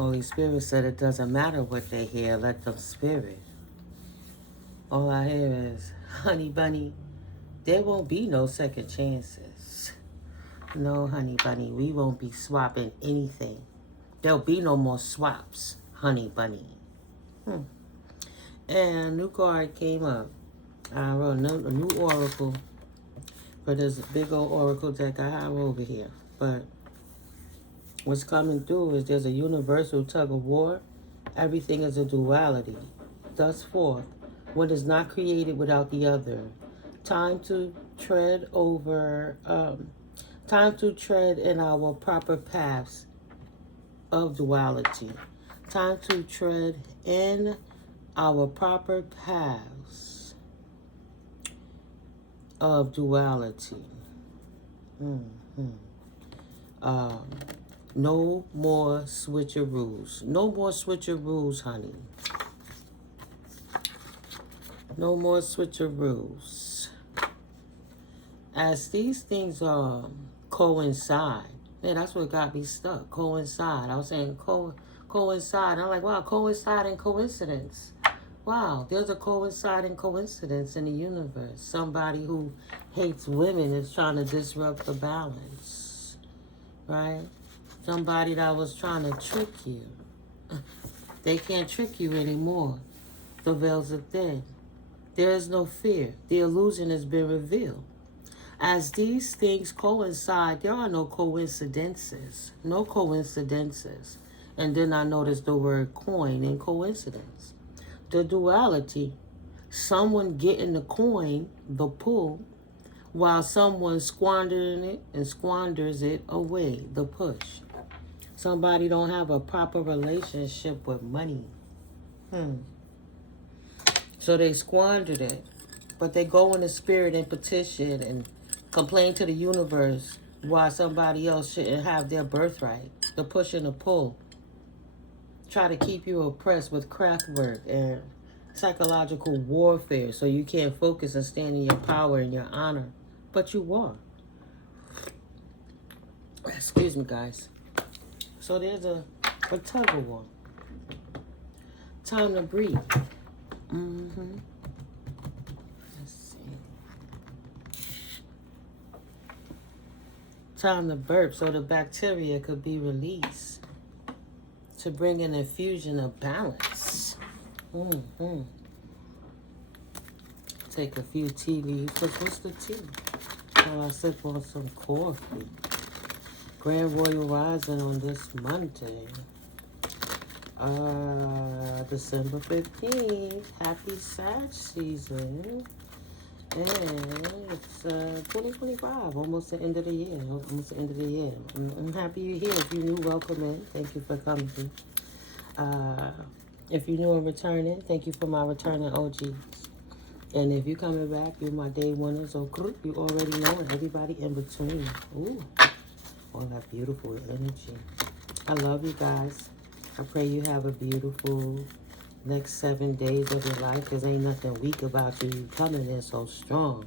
Holy Spirit said it doesn't matter what they hear, let them spirit. All I hear is, honey bunny, there won't be no second chances. No, honey bunny, we won't be swapping anything. There'll be no more swaps, honey bunny. And a new card came up. I wrote a new oracle for this big old oracle deck I have over here. But what's coming through is there's a universal tug of war. Everything is a duality. Thus forth, one is not created without the other. Time to tread in our proper paths of duality. Time to tread in our proper paths of duality. No more switcheroos. No more switcheroos, honey. No more switcheroos. As these things coincide, man, that's what got me stuck. Coincide. I was saying coincide. I'm like, wow, coincide and coincidence. Wow, there's a coinciding coincidence in the universe. Somebody who hates women is trying to disrupt the balance, right? Somebody that was trying to trick you. They can't trick you anymore. The veils are thin. There is no fear. The illusion has been revealed. As these things coincide, there are no coincidences. No coincidences. And then I noticed the word coin in coincidence. The duality, someone getting the coin, the pull, while someone squandering it and squanders it away, the push. Somebody don't have a proper relationship with money. So they squandered it. But they go in the spirit and petition and complain to the universe why somebody else shouldn't have their birthright. The push and the pull. Try to keep you oppressed with craft work and psychological warfare so you can't focus and stand in your power and your honor. But you are. Excuse me, guys. So there's a tug of war. Time to breathe. Let's see. Time to burp so the bacteria could be released to bring an infusion of balance. Take a few tea leaves. What's the tea? While I sip on some coffee. Grand Royal Rising on this Monday. December 15th. Happy Sag season. And it's 2025, almost the end of the year. I'm happy you're here. If you're new, welcome in. Thank you for coming. If you're new and returning, thank you for my returning OGs. And if you're coming back, you're my day oneers or group. You already know, and everybody in between. Ooh, all that beautiful energy. I love you guys. I pray you have a beautiful next 7 days of your life. Because ain't nothing weak about you. You coming in so strong.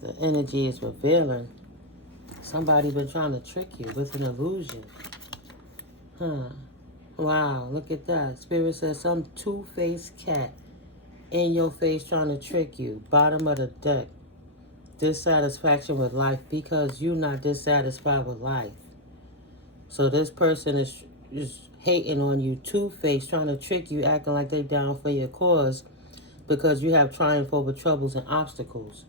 The energy is revealing. Somebody's been trying to trick you with an illusion. Wow, look at that. Spirit says some two-faced cat in your face trying to trick you. Bottom of the deck. Dissatisfaction with life because you're not dissatisfied with life. So this person is hating on you, two-faced, trying to trick you, acting like they down for your cause because you have triumph over troubles and obstacles.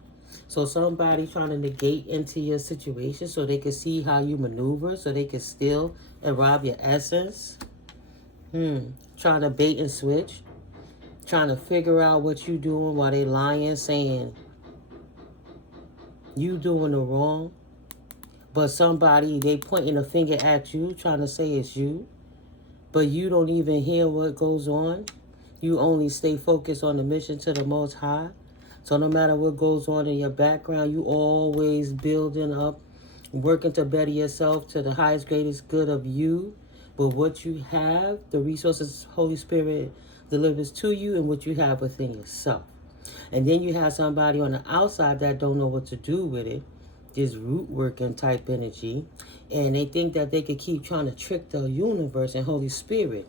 So somebody trying to negate into your situation so they can see how you maneuver, so they can steal and rob your essence. Trying to bait and switch. Trying to figure out what you doing while they lying, saying you doing the wrong. But somebody, they pointing a finger at you, trying to say it's you. But you don't even hear what goes on. You only stay focused on the mission to the Most High. So no matter what goes on in your background, you always building up, working to better yourself to the highest, greatest good of you. But what you have, the resources Holy Spirit delivers to you and what you have within yourself. And then you have somebody on the outside that don't know what to do with it. this root working type energy, and they think that they could keep trying to trick the universe and Holy Spirit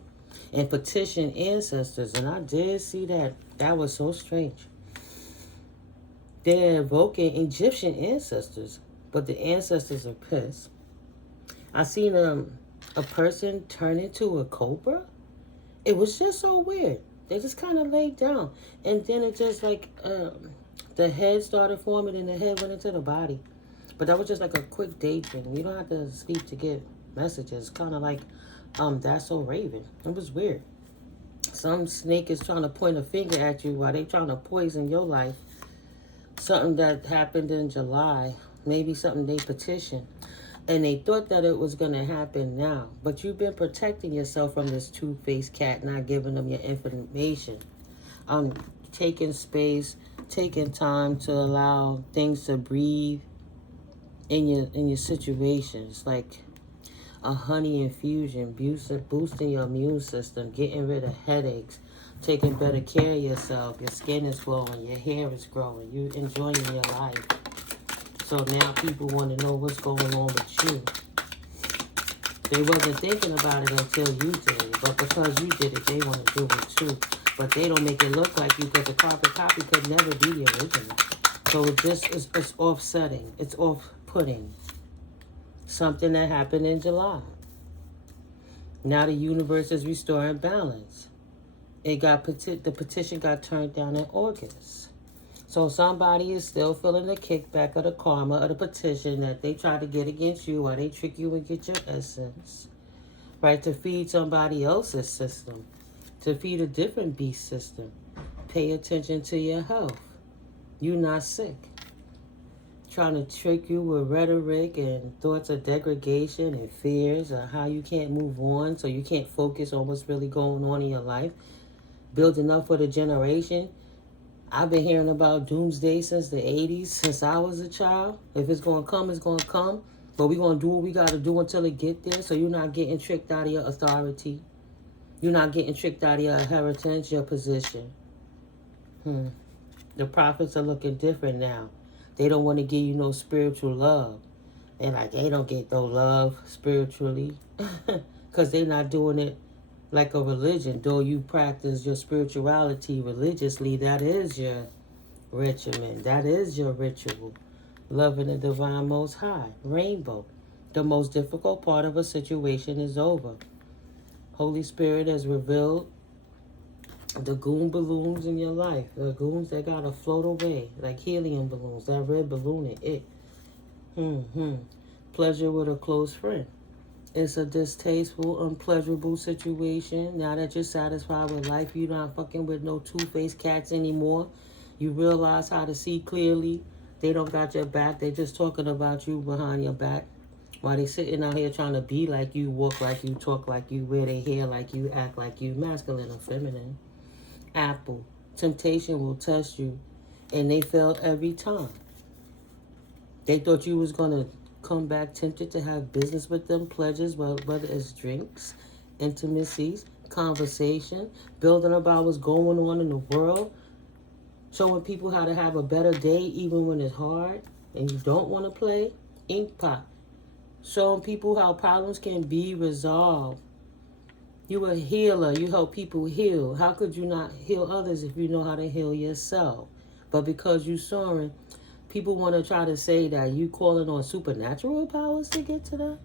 and petition ancestors. And I did see that. That was so strange. They're invoking Egyptian ancestors, but the ancestors are pissed. I seen a person turn into a cobra. It was just so weird. They just kind of laid down, and then it just like the head started forming, and the head went into the body. But that was just like a quick daydream. You don't have to sleep to get messages. Kind of like That's So Raven. It was weird. Some snake is trying to point a finger at you while they trying to poison your life. Something that happened in July, maybe something they petitioned. And they thought that it was going to happen now. But you've been protecting yourself from this two-faced cat, not giving them your information. Taking space, taking time to allow things to breathe in your situations. Like a honey infusion, boosting your immune system, getting rid of headaches, taking better care of yourself. Your skin is glowing, your hair is growing, you're enjoying your life. So now people want to know what's going on with you. They wasn't thinking about it until you did it. But because you did it, they want to do it too. But they don't make it look like you, because a carbon copy could never be the original. So it just is, it's offsetting. It's off-putting. Something that happened in July. Now the universe is restoring balance. The petition got turned down in August. So somebody is still feeling the kickback of the karma of the petition that they try to get against you, while they trick you and get your essence. Right? To feed somebody else's system. To feed a different beast system. Pay attention to your health. You're not sick. Trying to trick you with rhetoric and thoughts of degradation and fears of how you can't move on, so you can't focus on what's really going on in your life. Building up for the generation. I've been hearing about doomsday since the 80s, since I was a child. If it's going to come, it's going to come. But we're going to do what we got to do until it get there. So you're not getting tricked out of your authority. You're not getting tricked out of your inheritance, your position. The prophets are looking different now. They don't want to give you no spiritual love. And like, they don't get no love spiritually. Because they're not doing it like a religion. Though you practice your spirituality religiously, that is your regimen. That is your ritual. Loving the divine most high. Rainbow. The most difficult part of a situation is over. Holy Spirit has revealed the goon balloons in your life. The goons that gotta float away. Like helium balloons. That red balloon and it. Pleasure with a close friend. It's a distasteful, unpleasurable situation. Now that you're satisfied with life, you're not fucking with no two-faced cats anymore. You realize how to see clearly. They don't got your back. They just talking about you behind your back. While they sitting out here trying to be like you, walk like you, talk like you, wear their hair like you, act like you, masculine or feminine. Apple. Temptation will test you. And they failed every time. They thought you was going to come back tempted to have business with them, pledges, whether it's drinks, intimacies, conversation, building about what's going on in the world, showing people how to have a better day even when it's hard and you don't want to play. Ink pop. Showing people how problems can be resolved. You a healer. You help people heal. How could you not heal others if you know how to heal yourself? But because you soaring, people want to try to say that you calling on supernatural powers to get to that.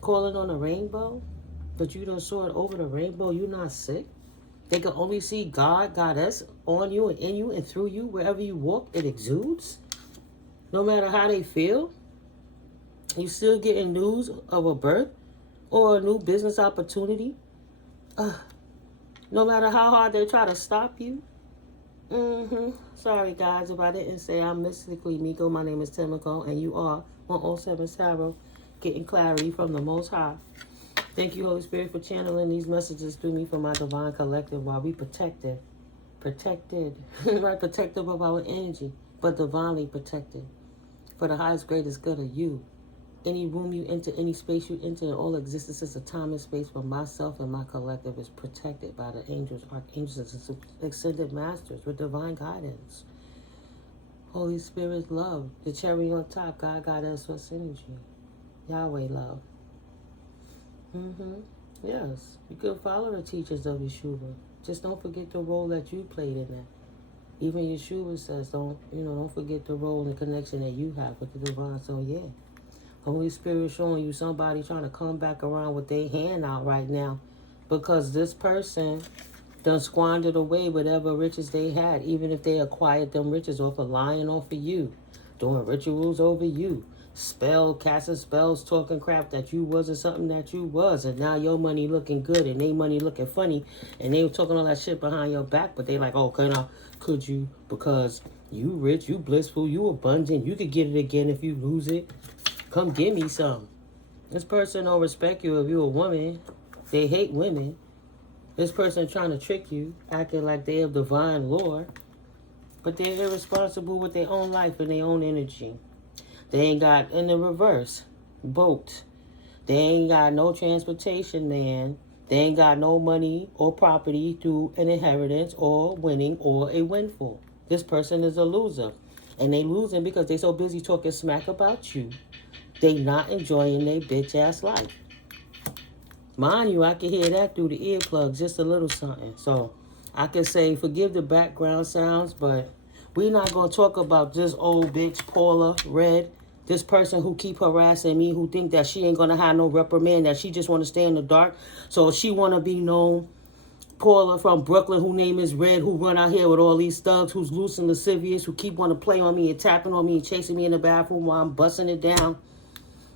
Calling on a rainbow. But you done soared over the rainbow. You're not sick. They can only see God, Goddess on you and in you and through you. Wherever you walk, it exudes. No matter how they feel. You still getting news of a birth or a new business opportunity. No matter how hard they try to stop you. Sorry, guys, if I didn't say I'm Mystically Miko. My name is Timiko, and you are 107 Tarot, getting clarity from the Most High. Thank you, Holy Spirit, for channeling these messages through me for my divine collective while we protected, right? Protective of our energy, but divinely protected for the highest, greatest good of you. Any room you enter, any space you enter, in all existences of time and space for myself and my collective is protected by the angels, archangels, and extended masters with divine guidance. Holy Spirit love. The cherry on top. God got us source energy. Yahweh love. Yes. You can follow the teachers of Yeshua. Just don't forget the role that you played in that. Even Yeshua says, don't forget the role and the connection that you have with the divine. So yeah. Holy Spirit showing you somebody trying to come back around with their hand out right now. Because this person done squandered away whatever riches they had, even if they acquired them riches off of lying off of you, doing rituals over you, casting spells, talking crap that you wasn't something that you was, and now your money looking good and they money looking funny, and they were talking all that shit behind your back, but they like, oh, could you, because you rich, you blissful, you abundant, you could get it again if you lose it. Come give me some. This person don't respect you if you're a woman. They hate women. This person trying to trick you, acting like they have divine lore, but they're irresponsible with their own life and their own energy. They ain't got, in the reverse, boat. They ain't got no transportation, man. They ain't got no money or property through an inheritance or winning or a windfall. This person is a loser. And they losing because they so busy talking smack about you. They not enjoying their bitch ass life. Mind you, I can hear that through the earplugs, just a little something. So I can say, forgive the background sounds, but we're not going to talk about this old bitch, Paula Red, this person who keep harassing me, who think that she ain't going to have no reprimand, that she just want to stay in the dark. So she want to be known, Paula from Brooklyn, whose name is Red, who run out here with all these thugs, who's loose and lascivious, who keep want to play on me and tapping on me and chasing me in the bathroom while I'm busting it down.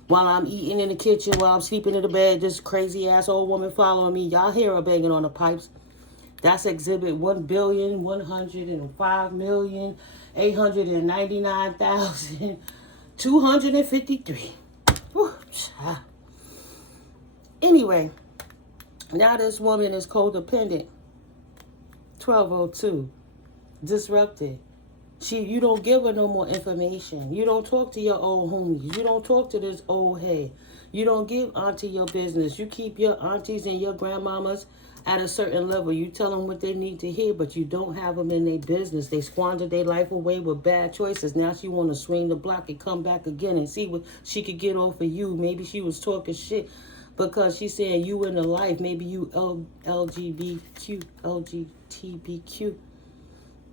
While I'm eating in the kitchen, while I'm sleeping in the bed, this crazy ass old woman following me. Y'all hear her banging on the pipes. That's exhibit 1,105,899,253. Anyway, now this woman is codependent. 1202. Disrupted. You don't give her no more information. You don't talk to your old homies. You don't talk to this old head. You don't give auntie your business. You keep your aunties and your grandmamas at a certain level. You tell them what they need to hear, but you don't have them in their business. They squander their life away with bad choices. Now she want to swing the block and come back again and see what she could get off of you. Maybe she was talking shit because she's saying you in the life. Maybe you LGBTQ,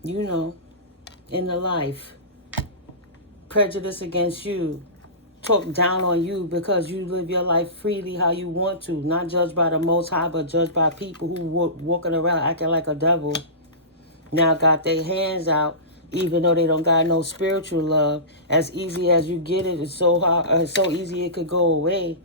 you know, in the life, prejudice against you, talk down on you because you live your life freely how you want to, not judged by the Most High, but judged by people who walking around acting like a devil. Now got their hands out, even though they don't got no spiritual love. As easy as you get it, it's so hard, so easy it could go away.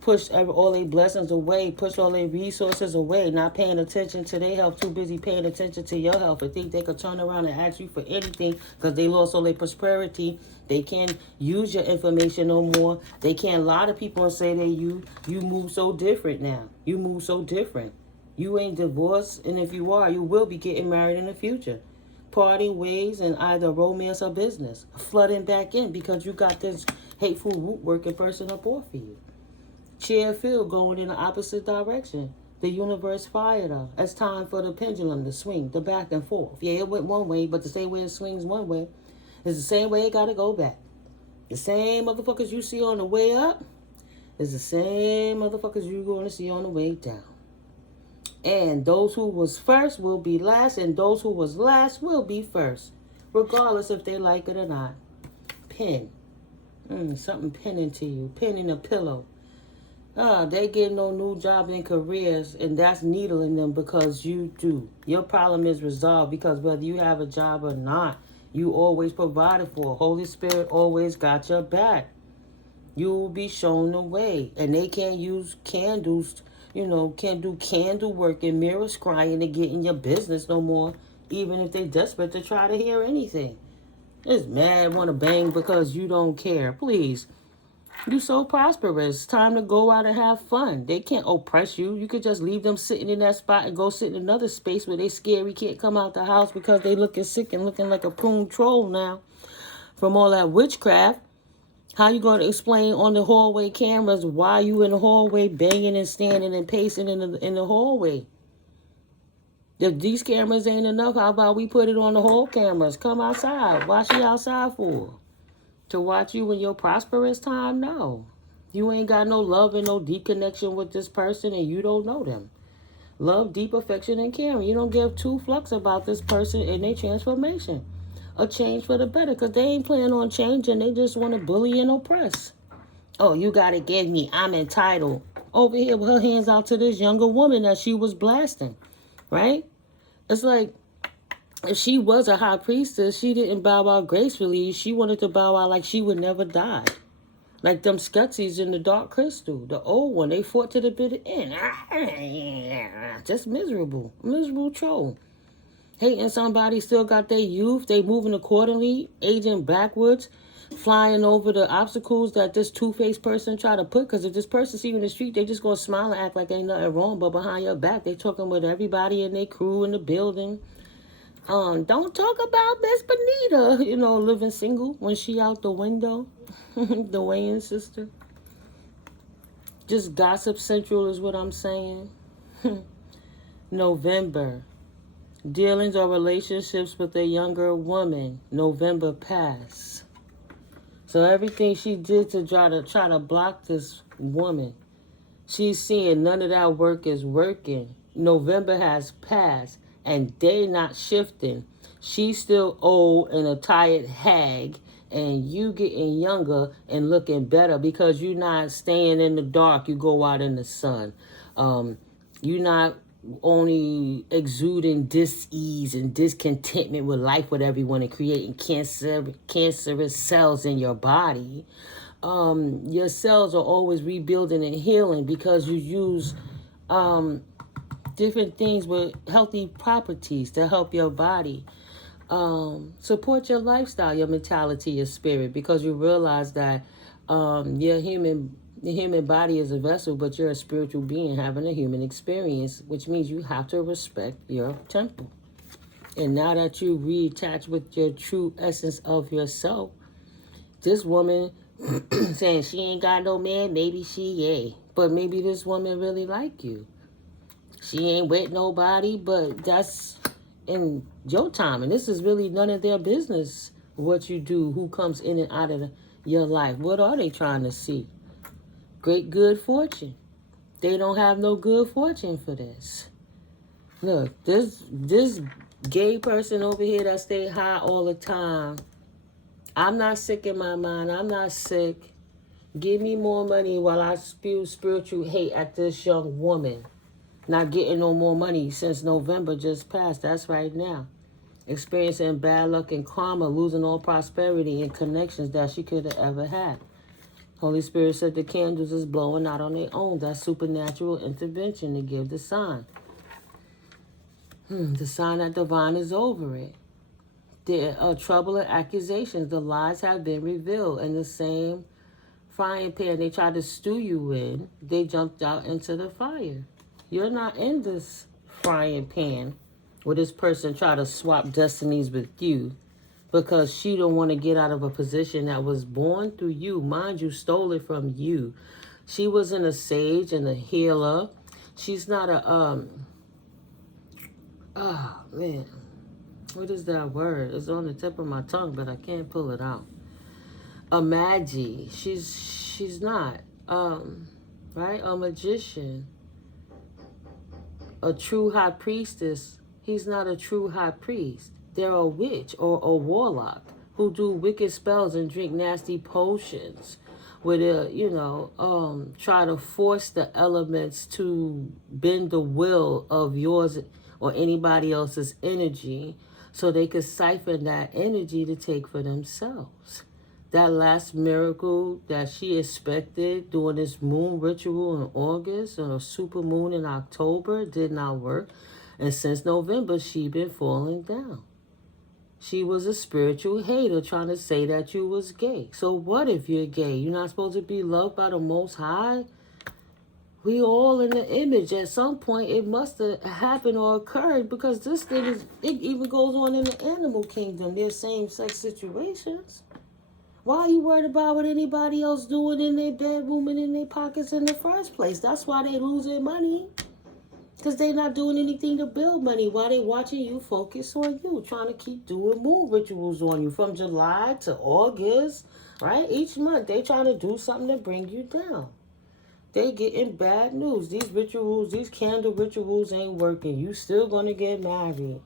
Push all their blessings away, push all their resources away, not paying attention to their health, too busy paying attention to your health, and think they could turn around and ask you for anything because they lost all their prosperity. They can't use your information no more. They can't lie to people and say you move so different now. You move so different. You ain't divorced, and if you are, you will be getting married in the future. Parting ways in either romance or business. Flooding back in because you got this hateful root working person up off of you. Chair field going in the opposite direction. The universe fired her. It's time for the pendulum to swing, the back and forth. Yeah, it went one way, but the same way it swings one way, it's the same way it got to go back. The same motherfuckers you see on the way up is the same motherfuckers you're going to see on the way down. And those who was first will be last, and those who was last will be first, regardless if they like it or not. Pin. Something pinning to you. Pinning a pillow. They get no new job and careers, and that's needling them because you do. Your problem is resolved because whether you have a job or not, you always provided for. Holy Spirit always got your back. You will be shown the way, and they can't use candles, can't do candle work and mirror scrying to get in your business no more, even if they're desperate to try to hear anything. It's mad, want to bang because you don't care. Please. You so prosperous. Time to go out and have fun. They can't oppress you. You could just leave them sitting in that spot and go sit in another space where they scary can't come out the house because they looking sick and looking like a prune troll now from all that witchcraft. How you going to explain on the hallway cameras why you in the hallway banging and standing and pacing in the hallway? If these cameras ain't enough, how about we put it on the whole cameras? Come outside. Why she outside for? To watch you in your prosperous time? No. You ain't got no love and no deep connection with this person and you don't know them. Love, deep affection, and caring. You don't give two fucks about this person and their transformation. A change for the better, because they ain't planning on changing. They just want to bully and oppress. Oh, you got to give me. I'm entitled. Over here with her hands out to this younger woman that she was blasting. Right? It's like, if she was a high priestess, she didn't bow out gracefully. She wanted to bow out like she would never die. Like them Skeksis in the Dark Crystal, the old one, they fought to the bitter end. Just miserable. Miserable troll. Hating somebody, still got their youth. They moving accordingly, aging backwards, flying over the obstacles that this two-faced person try to put. Because if this person see you in the street, they just going to smile and act like ain't nothing wrong. But behind your back, they talking with everybody in their crew in the building. Don't talk about Miss Benita, living single when she out the window. The Wayne sister. Just gossip central is what I'm saying. November. Dealings or relationships with a younger woman. November pass. So everything she did to try to block this woman, she's seeing none of that work is working. November has passed and they not shifting. She's still old and a tired hag, and you getting younger and looking better because you're not staying in the dark. You go out in the sun. You're not only exuding dis-ease and discontentment with life with everyone and creating cancerous cells in your body. Your cells are always rebuilding and healing because you use different things with healthy properties to help your body. Support your lifestyle, your mentality, your spirit, because you realize that the human body is a vessel, but you're a spiritual being having a human experience, which means you have to respect your temple. And now that you reattach with your true essence of yourself, this woman saying she ain't got no man, maybe she ain't. But maybe this woman really like you. She ain't with nobody, but that's in your time. And this is really none of their business what you do, who comes in and out of your life. What are they trying to see? Great good fortune. They don't have no good fortune for this. Look, this gay person over here that stay high all the time. I'm not sick in my mind. I'm not sick. Give me more money while I spew spiritual hate at this young woman. Not getting no more money since November just passed. That's right now. Experiencing bad luck and karma, losing all prosperity and connections that she could have ever had. Holy Spirit said the candles is blowing out on their own. That's supernatural intervention to give the sign. The sign that divine is over it. There are trouble and accusations. The lies have been revealed. In the same frying pan they tried to stew you in, they jumped out into the fire. You're not in this frying pan where this person try to swap destinies with you because she don't want to get out of a position that was born through you. Mind you, stole it from you. She wasn't a sage and a healer. She's not a, man. What is that word? It's on the tip of my tongue, but I can't pull it out. A magi. She's not, right? A magician. A true high priestess, he's not a true high priest. They're a witch or a warlock who do wicked spells and drink nasty potions where they, try to force the elements to bend the will of yours or anybody else's energy so they could siphon that energy to take for themselves. That last miracle that she expected during this moon ritual in August or a super moon in October did not work. And since November, she been falling down. She was a spiritual hater trying to say that you was gay. So what if you're gay? You're not supposed to be loved by the Most High? We all in the image. At some point, it must have happened or occurred because this thing it even goes on in the animal kingdom. There's same-sex situations. Why are you worried about what anybody else doing in their bedroom and in their pockets in the first place? That's why they losing money. Because they not doing anything to build money while they watching you focus on you, trying to keep doing moon rituals on you from July to August, right? Each month they trying to do something to bring you down. They getting bad news. These rituals, these candle rituals ain't working. You still gonna get married.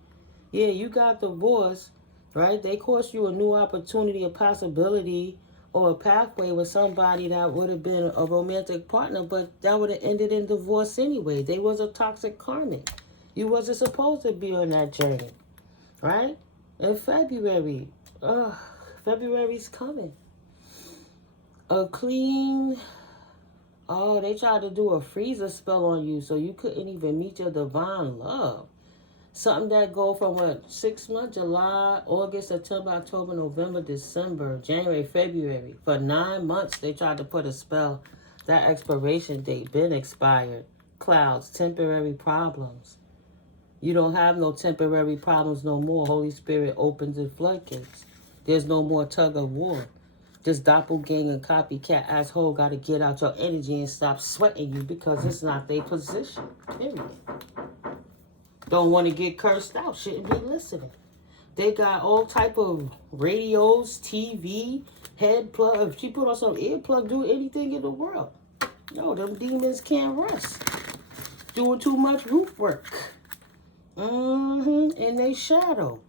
Yeah, you got divorced, right? They cost you a new opportunity, a possibility, or a pathway with somebody that would have been a romantic partner, but that would have ended in divorce anyway. They was a toxic karmic. You wasn't supposed to be on that journey, right? In February, February's coming. A clean, they tried to do a freezer spell on you so you couldn't even meet your divine love. Something that go from 6 months, July, August, September, October, November, December, January, February. For 9 months, they tried to put a spell. That expiration date been expired. Clouds, temporary problems. You don't have no temporary problems no more. Holy Spirit opens the floodgates. There's no more tug of war. This doppelganger copycat asshole got to get out your energy and stop sweating you because it's not their position. Period. Don't want to get cursed out. Shouldn't be listening. They got all type of radios, TV, head plug. If she put on some earplug, do anything in the world. No, them demons can't rest. Doing too much roof work. In they shadow.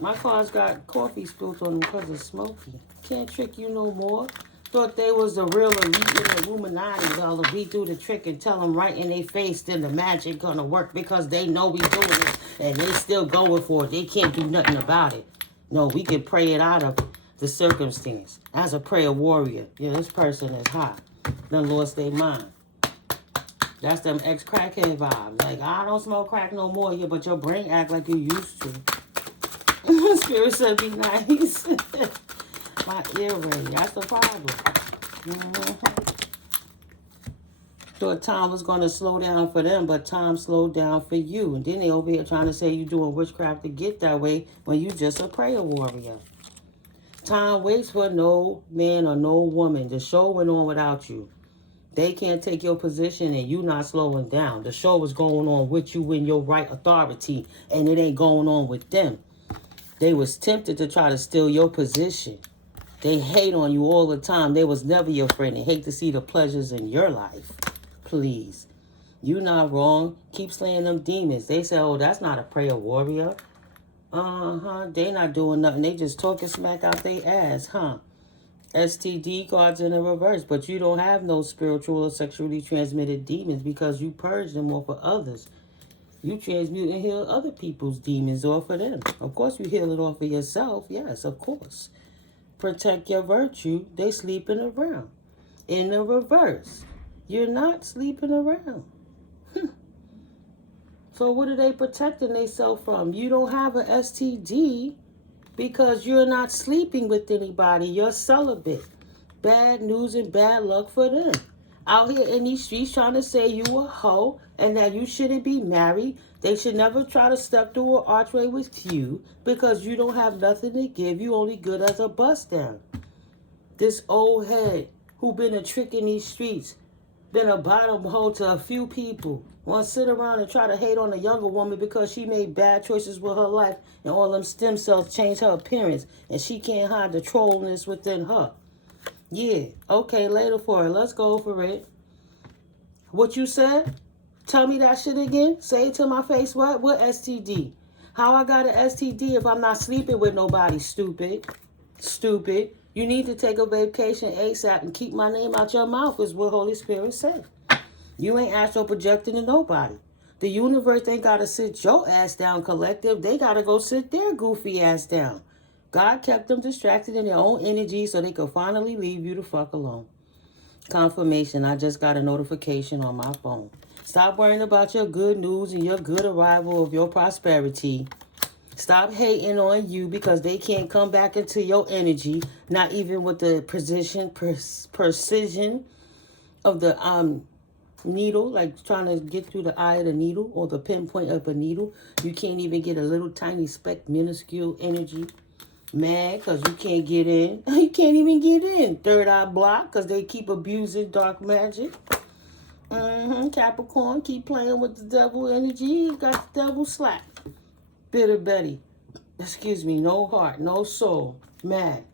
My car's got coffee spilled on them because it's smoky. Can't trick you no more. Thought they was the real elite in the Illuminati. All to be through the trick and tell them right in their face, then the magic gonna work because they know we doing it and they still going for it. They can't do nothing about it. No, we can pray it out of the circumstance. As a prayer warrior, yeah, this person is hot. Done lost their mind. That's them ex-crackhead vibes. Like, I don't smoke crack no more, yeah, but your brain act like you used to. Spirit said be nice. My earring, that's the problem. Thought time was going to slow down for them, but time slowed down for you. And then they over here trying to say you doing witchcraft to get that way when you just a prayer warrior. Time waits for no man or no woman. The show went on without you. They can't take your position and you not slowing down. The show is going on with you in your right authority, and it ain't going on with them. They was tempted to try to steal your position. They hate on you all the time. They was never your friend. They hate to see the pleasures in your life. Please. You not wrong. Keep slaying them demons. They say, oh, that's not a prayer warrior. They not doing nothing. They just talking smack out their ass, huh? STD cards in the reverse. But you don't have no spiritual or sexually transmitted demons because you purge them off of others. You transmute and heal other people's demons off of them. Of course, you heal it off of yourself. Yes, of course. Protect your virtue. They sleeping around. In the reverse, you're not sleeping around. So what are they protecting themselves from? You don't have an STD because you're not sleeping with anybody. You're celibate. Bad news and bad luck for them. Out here in these streets trying to say you a hoe and that you shouldn't be married. They should never try to step through an archway with you because you don't have nothing to give. You only good as a bust down. This old head who been a trick in these streets, been a bottom hole to a few people, want to sit around and try to hate on a younger woman because she made bad choices with her life and all them stem cells changed her appearance and she can't hide the trollness within her. Yeah, okay, later for it. Let's go for it. What you said? Tell me that shit again. Say it to my face. What? What STD? How I got an STD if I'm not sleeping with nobody, stupid? Stupid. You need to take a vacation ASAP and keep my name out your mouth is what Holy Spirit said. You ain't astral projecting to nobody. The universe ain't got to sit your ass down, collective. They got to go sit their goofy ass down. God kept them distracted in their own energy so they could finally leave you the fuck alone. Confirmation. I just got a notification on my phone. Stop worrying about your good news and your good arrival of your prosperity. Stop hating on you because they can't come back into your energy, not even with the precision of the needle, like trying to get through the eye of the needle or the pinpoint of a needle. You can't even get a little tiny speck, minuscule energy. Mad because you can't get in. You can't even get in. Third eye block because they keep abusing dark magic. Capricorn, keep playing with the devil energy. You got the devil slap. Bitter Betty. Excuse me, no heart, no soul. Mad.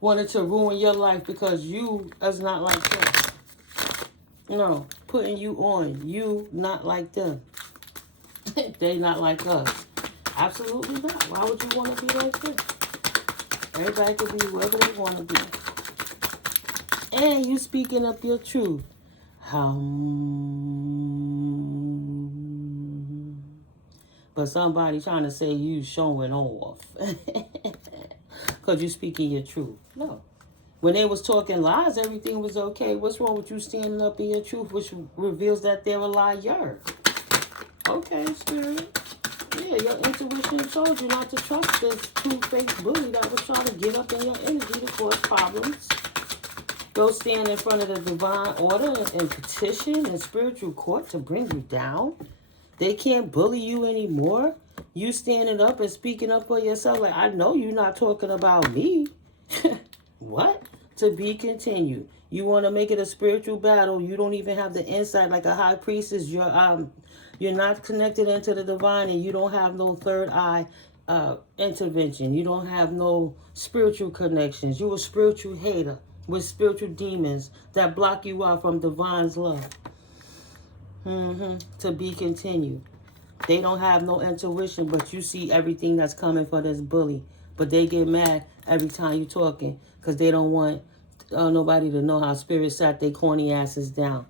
Wanted to ruin your life because you is not like them. No, putting you on. You not like them. They not like us. Absolutely not. Why would you want to be like them? Everybody could be whoever they want to be. And you speaking up your truth. But somebody trying to say you showing off. Because you speaking your truth. No. When they was talking lies, everything was okay. What's wrong with you standing up in your truth, which reveals that they're a liar? Okay, Spirit. Yeah, your intuition told you not to trust this two-faced bully that was trying to get up in your energy to cause problems. Go stand in front of the divine order and petition and spiritual court to bring you down. They can't bully you anymore. You standing up and speaking up for yourself. Like, I know you're not talking about me. What? To be continued. You want to make it a spiritual battle. You don't even have the insight like a high priestess. You're not connected into the divine, and you don't have no third eye intervention. You don't have no spiritual connections. You're a spiritual hater with spiritual demons that block you out from divine's love. To be continued. They don't have no intuition, but you see everything that's coming for this bully. But they get mad every time you're talking because they don't want nobody to know how spirit sat their corny asses down.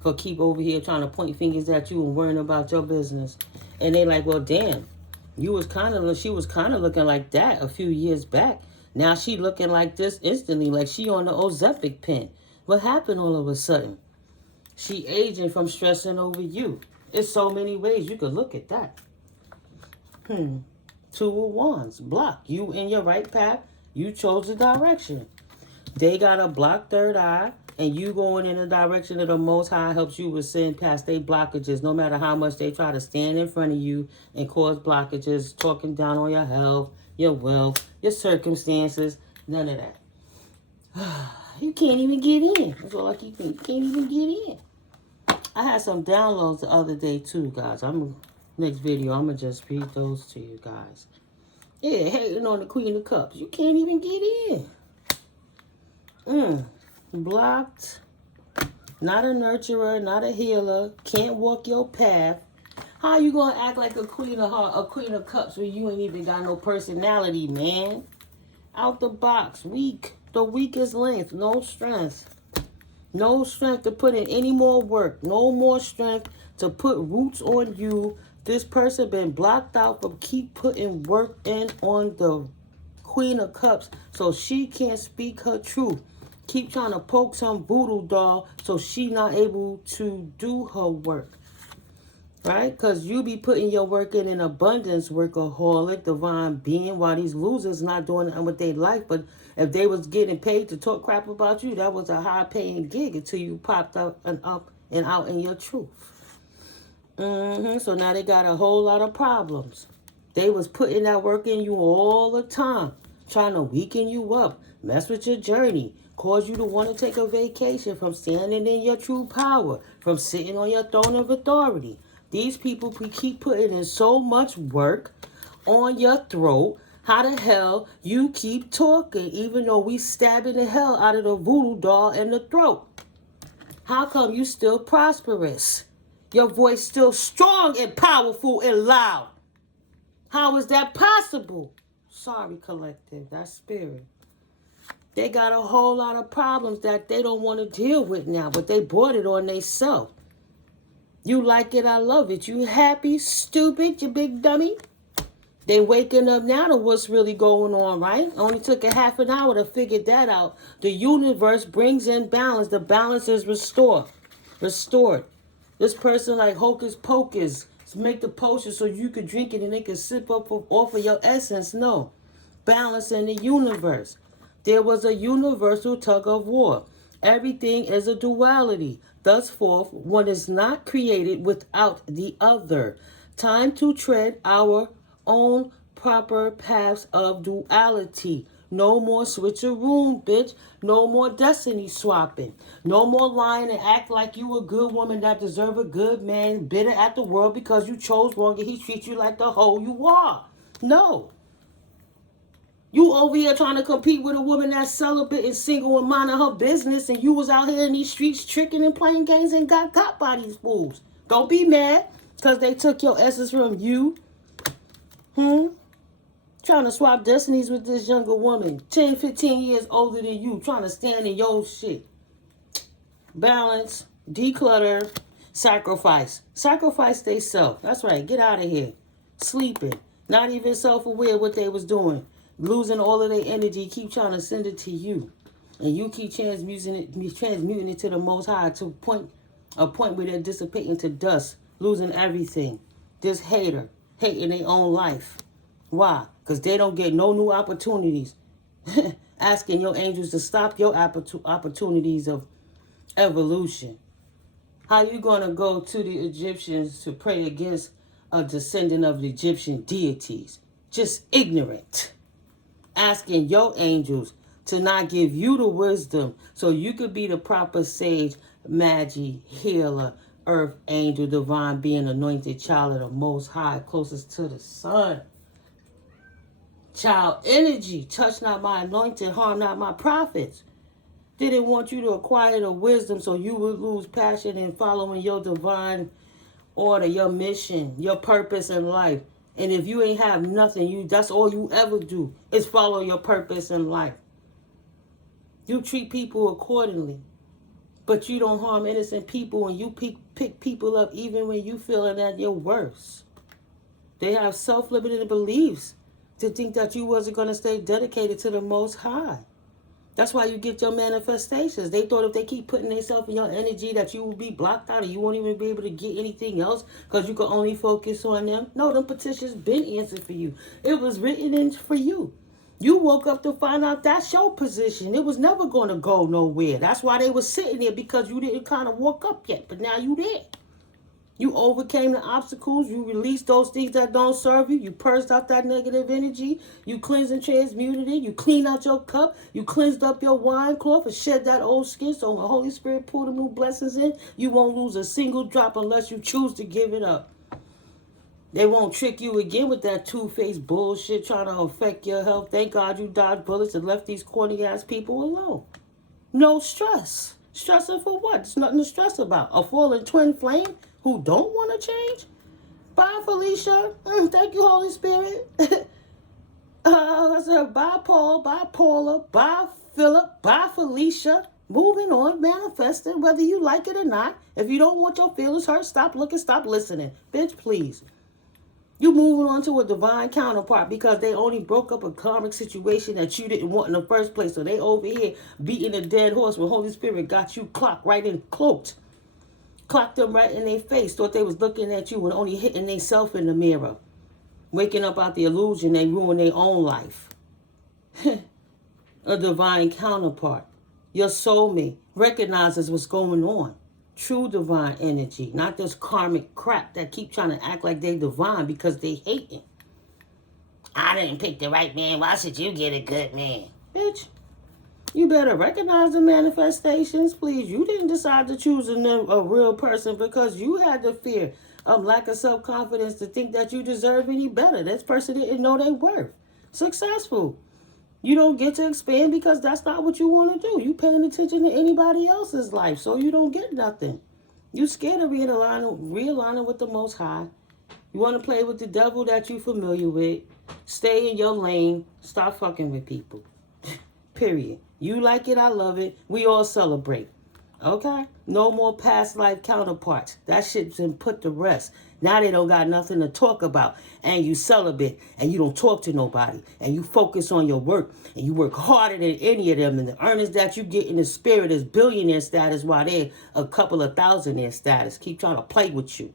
For keep over here trying to point fingers at you and worrying about your business. And they like, well, damn, she was kind of looking like that a few years back. Now she looking like this instantly, like she on the Ozempic pen. What happened all of a sudden? She aging from stressing over you. It's so many ways you could look at that. Two of Wands. Block. You in your right path. You chose the direction. They got a blocked third eye, and you going in the direction of the Most High helps you with sin past their blockages, no matter how much they try to stand in front of you and cause blockages, talking down on your health, your wealth, your circumstances, none of that. You can't even get in. That's all I keep thinking. You can't even get in. I had some downloads the other day too, guys. Next video, I'm going to just read those to you guys. Yeah, hating on the Queen of Cups. You can't even get in. Blocked. Not a nurturer, not a healer. Can't walk your path. How you going to act like a Queen of Hearts, a Queen of Cups when you ain't even got no personality, man? Out the box. Weak. The weakest length. No strength. No strength to put in any more work. No more strength to put roots on you. This person been blocked out from keep putting work in on the Queen of Cups so she can't speak her truth. Keep trying to poke some voodoo doll so she not able to do her work. Right? Because you be putting your work in abundance, workaholic, divine being, while these losers not doing it with their life. But if they was getting paid to talk crap about you, that was a high-paying gig until you popped up and out in your truth. So now they got a whole lot of problems. They was putting that work in you all the time, trying to weaken you up, mess with your journey, cause you to want to take a vacation from standing in your true power, from sitting on your throne of authority. These people keep putting in so much work on your throat. How the hell you keep talking even though we stabbing the hell out of the voodoo doll in the throat? How come you still prosperous? Your voice still strong and powerful and loud. How is that possible? Sorry, collective. That's spirit. They got a whole lot of problems that they don't want to deal with now, but they brought it on themselves. You like it, I love it. You happy, stupid, you big dummy? They waking up now to what's really going on, right? Only took a half an hour to figure that out. The universe brings in balance. The balance is restored. This person like hocus pocus. Make the potion so you could drink it and they could sip up off of your essence. No. Balance in the universe. There was a universal tug of war. Everything is a duality. Thus forth, one is not created without the other. Time to tread our own proper paths of duality. No more switch-a-roo, bitch. No more destiny swapping. No more lying and act like you a good woman that deserve a good man. Bitter at the world because you chose wrong and he treats you like the hoe you are. No. You over here trying to compete with a woman that's celibate and single and minding her business, and you was out here in these streets tricking and playing games and got caught by these fools. Don't be mad because they took your essence from you. Trying to swap destinies with this younger woman, 10, 15 years older than you, trying to stand in your shit. Balance, declutter, sacrifice. Sacrifice they self. That's right. Get out of here. Sleeping. Not even self-aware what they was doing. Losing all of their energy. Keep trying to send it to you. And you keep transmuting it to the Most High to a point where they're dissipating to dust. Losing everything. Just hating their own life. Why? Because they don't get no new opportunities. Asking your angels to stop your opportunities of evolution. How you going to go to the Egyptians to pray against a descendant of the Egyptian deities? Just ignorant. Asking your angels to not give you the wisdom so you could be the proper sage, magi, healer, earth, angel, divine being, anointed child of the Most High, closest to the sun. Child energy, touch not my anointed, harm not my prophets. Didn't want you to acquire the wisdom so you would lose passion in following your divine order, your mission, your purpose in life. And if you ain't have nothing, that's all you ever do is follow your purpose in life. You treat people accordingly, but you don't harm innocent people and you pick people up even when you feeling at your worst. They have self-limiting beliefs to think that you wasn't going to stay dedicated to the Most High. That's why you get your manifestations. They thought if they keep putting themselves in your energy that you will be blocked out and you won't even be able to get anything else because you can only focus on them. No, them petitions been answered for you. It was written in for you. You woke up to find out that's your position. It was never going to go nowhere. That's why they were sitting there, because you didn't kind of woke up yet. But now you there. You overcame the obstacles. You released those things that don't serve you. You purged out that negative energy. You cleansed and transmuted it. You cleaned out your cup. You cleansed up your wine cloth and shed that old skin. So when the Holy Spirit pull the new blessings in, you won't lose a single drop unless you choose to give it up. They won't trick you again with that two-faced bullshit trying to affect your health. Thank God you dodged bullets and left these corny-ass people alone. No stress. Stressing for what? There's nothing to stress about. A fallen twin flame who don't want to change? Bye, Felicia. Thank you, Holy Spirit. I said, bye, Paul. Bye, Paula. Bye, Philip. Bye, Felicia. Moving on, manifesting, whether you like it or not. If you don't want your feelings hurt, stop looking, stop listening. Bitch, please. You moving on to a divine counterpart because they only broke up a karmic situation that you didn't want in the first place. So they over here beating a dead horse when Holy Spirit got you clocked right in, cloaked. Clocked them right in their face. Thought they was looking at you and only hitting themselves in the mirror. Waking up out the illusion, they ruin their own life. A divine counterpart. Your soulmate recognizes what's going on. True divine energy, not this karmic crap that keep trying to act like they divine because they hating. I didn't pick the right man. Why should you get a good man? Bitch, you better recognize the manifestations, please. You didn't decide to choose a real person because you had the fear of lack of self-confidence to think that you deserve any better. This person didn't know their worth. Successful. You don't get to expand because that's not what you want to do. You paying attention to anybody else's life, so you don't get nothing. You scared of realigning with the Most High. You want to play with the devil that you familiar with. Stay in your lane. Stop fucking with people. Period. You like it, I love it. We all celebrate. Okay? No more past life counterparts. That shit's been put to rest. Now they don't got nothing to talk about. And you celibate. And you don't talk to nobody. And you focus on your work. And you work harder than any of them. And the earnings that you get in the spirit is billionaire status while they're a couple of thousandaire status. Keep trying to play with you.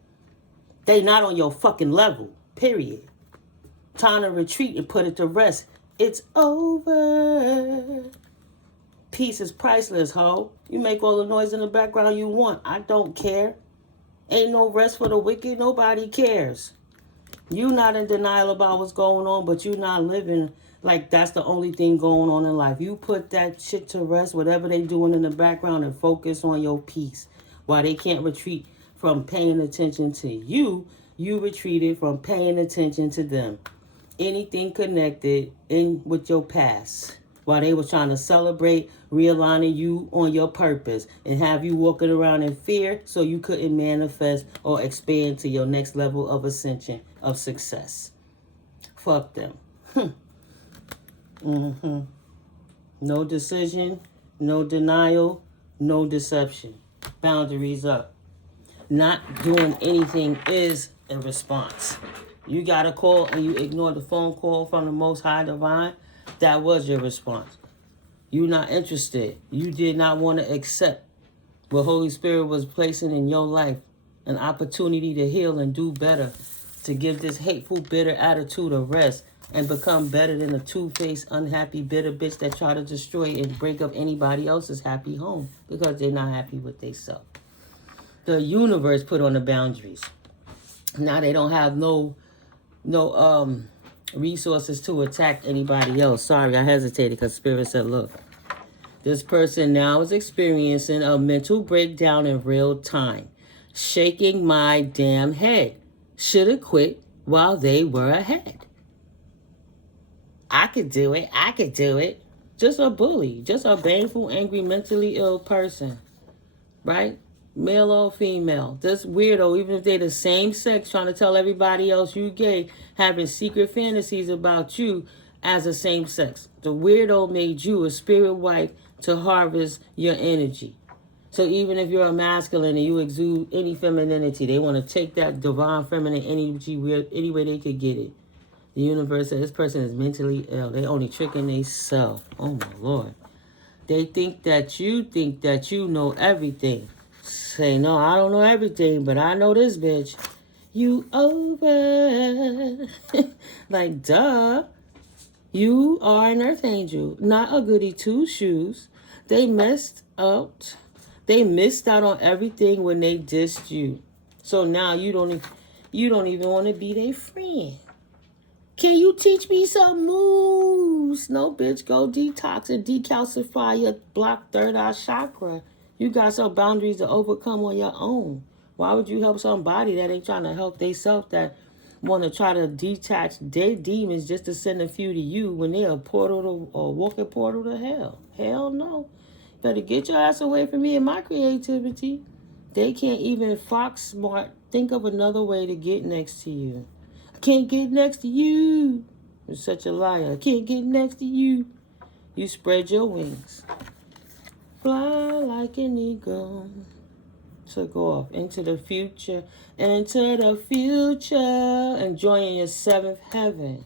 They not on your fucking level. Period. Time to retreat and put it to rest. It's over. Peace is priceless, ho. You make all the noise in the background you want. I don't care. Ain't no rest for the wicked. Nobody cares. You not in denial about what's going on, but you not living Like that's the only thing going on in life. You put that shit to rest, whatever they doing in the background, and focus on your peace. While they can't retreat from paying attention to you, you retreated from paying attention to them. Anything connected in with your past. While they were trying to celebrate realigning you on your purpose and have you walking around in fear so you couldn't manifest or expand to your next level of ascension of success. Fuck them. No decision, no denial, no deception. Boundaries up. Not doing anything is a response. You got a call and you ignored the phone call from the Most High Divine. That was your response. You're not interested. You did not want to accept what Holy Spirit was placing in your life. An opportunity to heal and do better. To give this hateful, bitter attitude a rest. And become better than a two-faced, unhappy, bitter bitch that try to destroy and break up anybody else's happy home. Because they're not happy with themselves. The universe put on the boundaries. Now they don't have no resources to attack anybody else. Sorry, I hesitated because Spirit said, look, this person now is experiencing a mental breakdown in real time. Shaking my damn head. Should have quit while they were ahead. I could do it. I could do it. Just a bully. Just a baneful, angry, mentally ill person. Right? Male or female. This weirdo, even if they're the same sex, trying to tell everybody else you gay, having secret fantasies about you as a same sex. The weirdo made you a spirit wife to harvest your energy. So even if you're a masculine and you exude any femininity, they want to take that divine feminine energy any way they could get it. The universe said this person is mentally ill. They only tricking themselves. Oh my Lord. They think that you know everything. Say, no, I don't know everything, but I know this bitch. You over. Like, duh. You are an earth angel, not a goody two-shoes. They messed out. They missed out on everything when they dissed you. So now you don't even want to be their friend. Can you teach me some moves? No, bitch, go detox and decalcify your blocked third eye chakra. You got some boundaries to overcome on your own. Why would you help somebody that ain't trying to help themselves, that want to try to detach their demons just to send a few to you when they're a portal to, or walking portal to hell? Hell no. Better get your ass away from me and my creativity. They can't even fox smart think of another way to get next to you. I can't get next to you. You're such a liar. I can't get next to you. You spread your wings. Fly like an eagle. Took off into the future. Into the future. Enjoying your seventh heaven.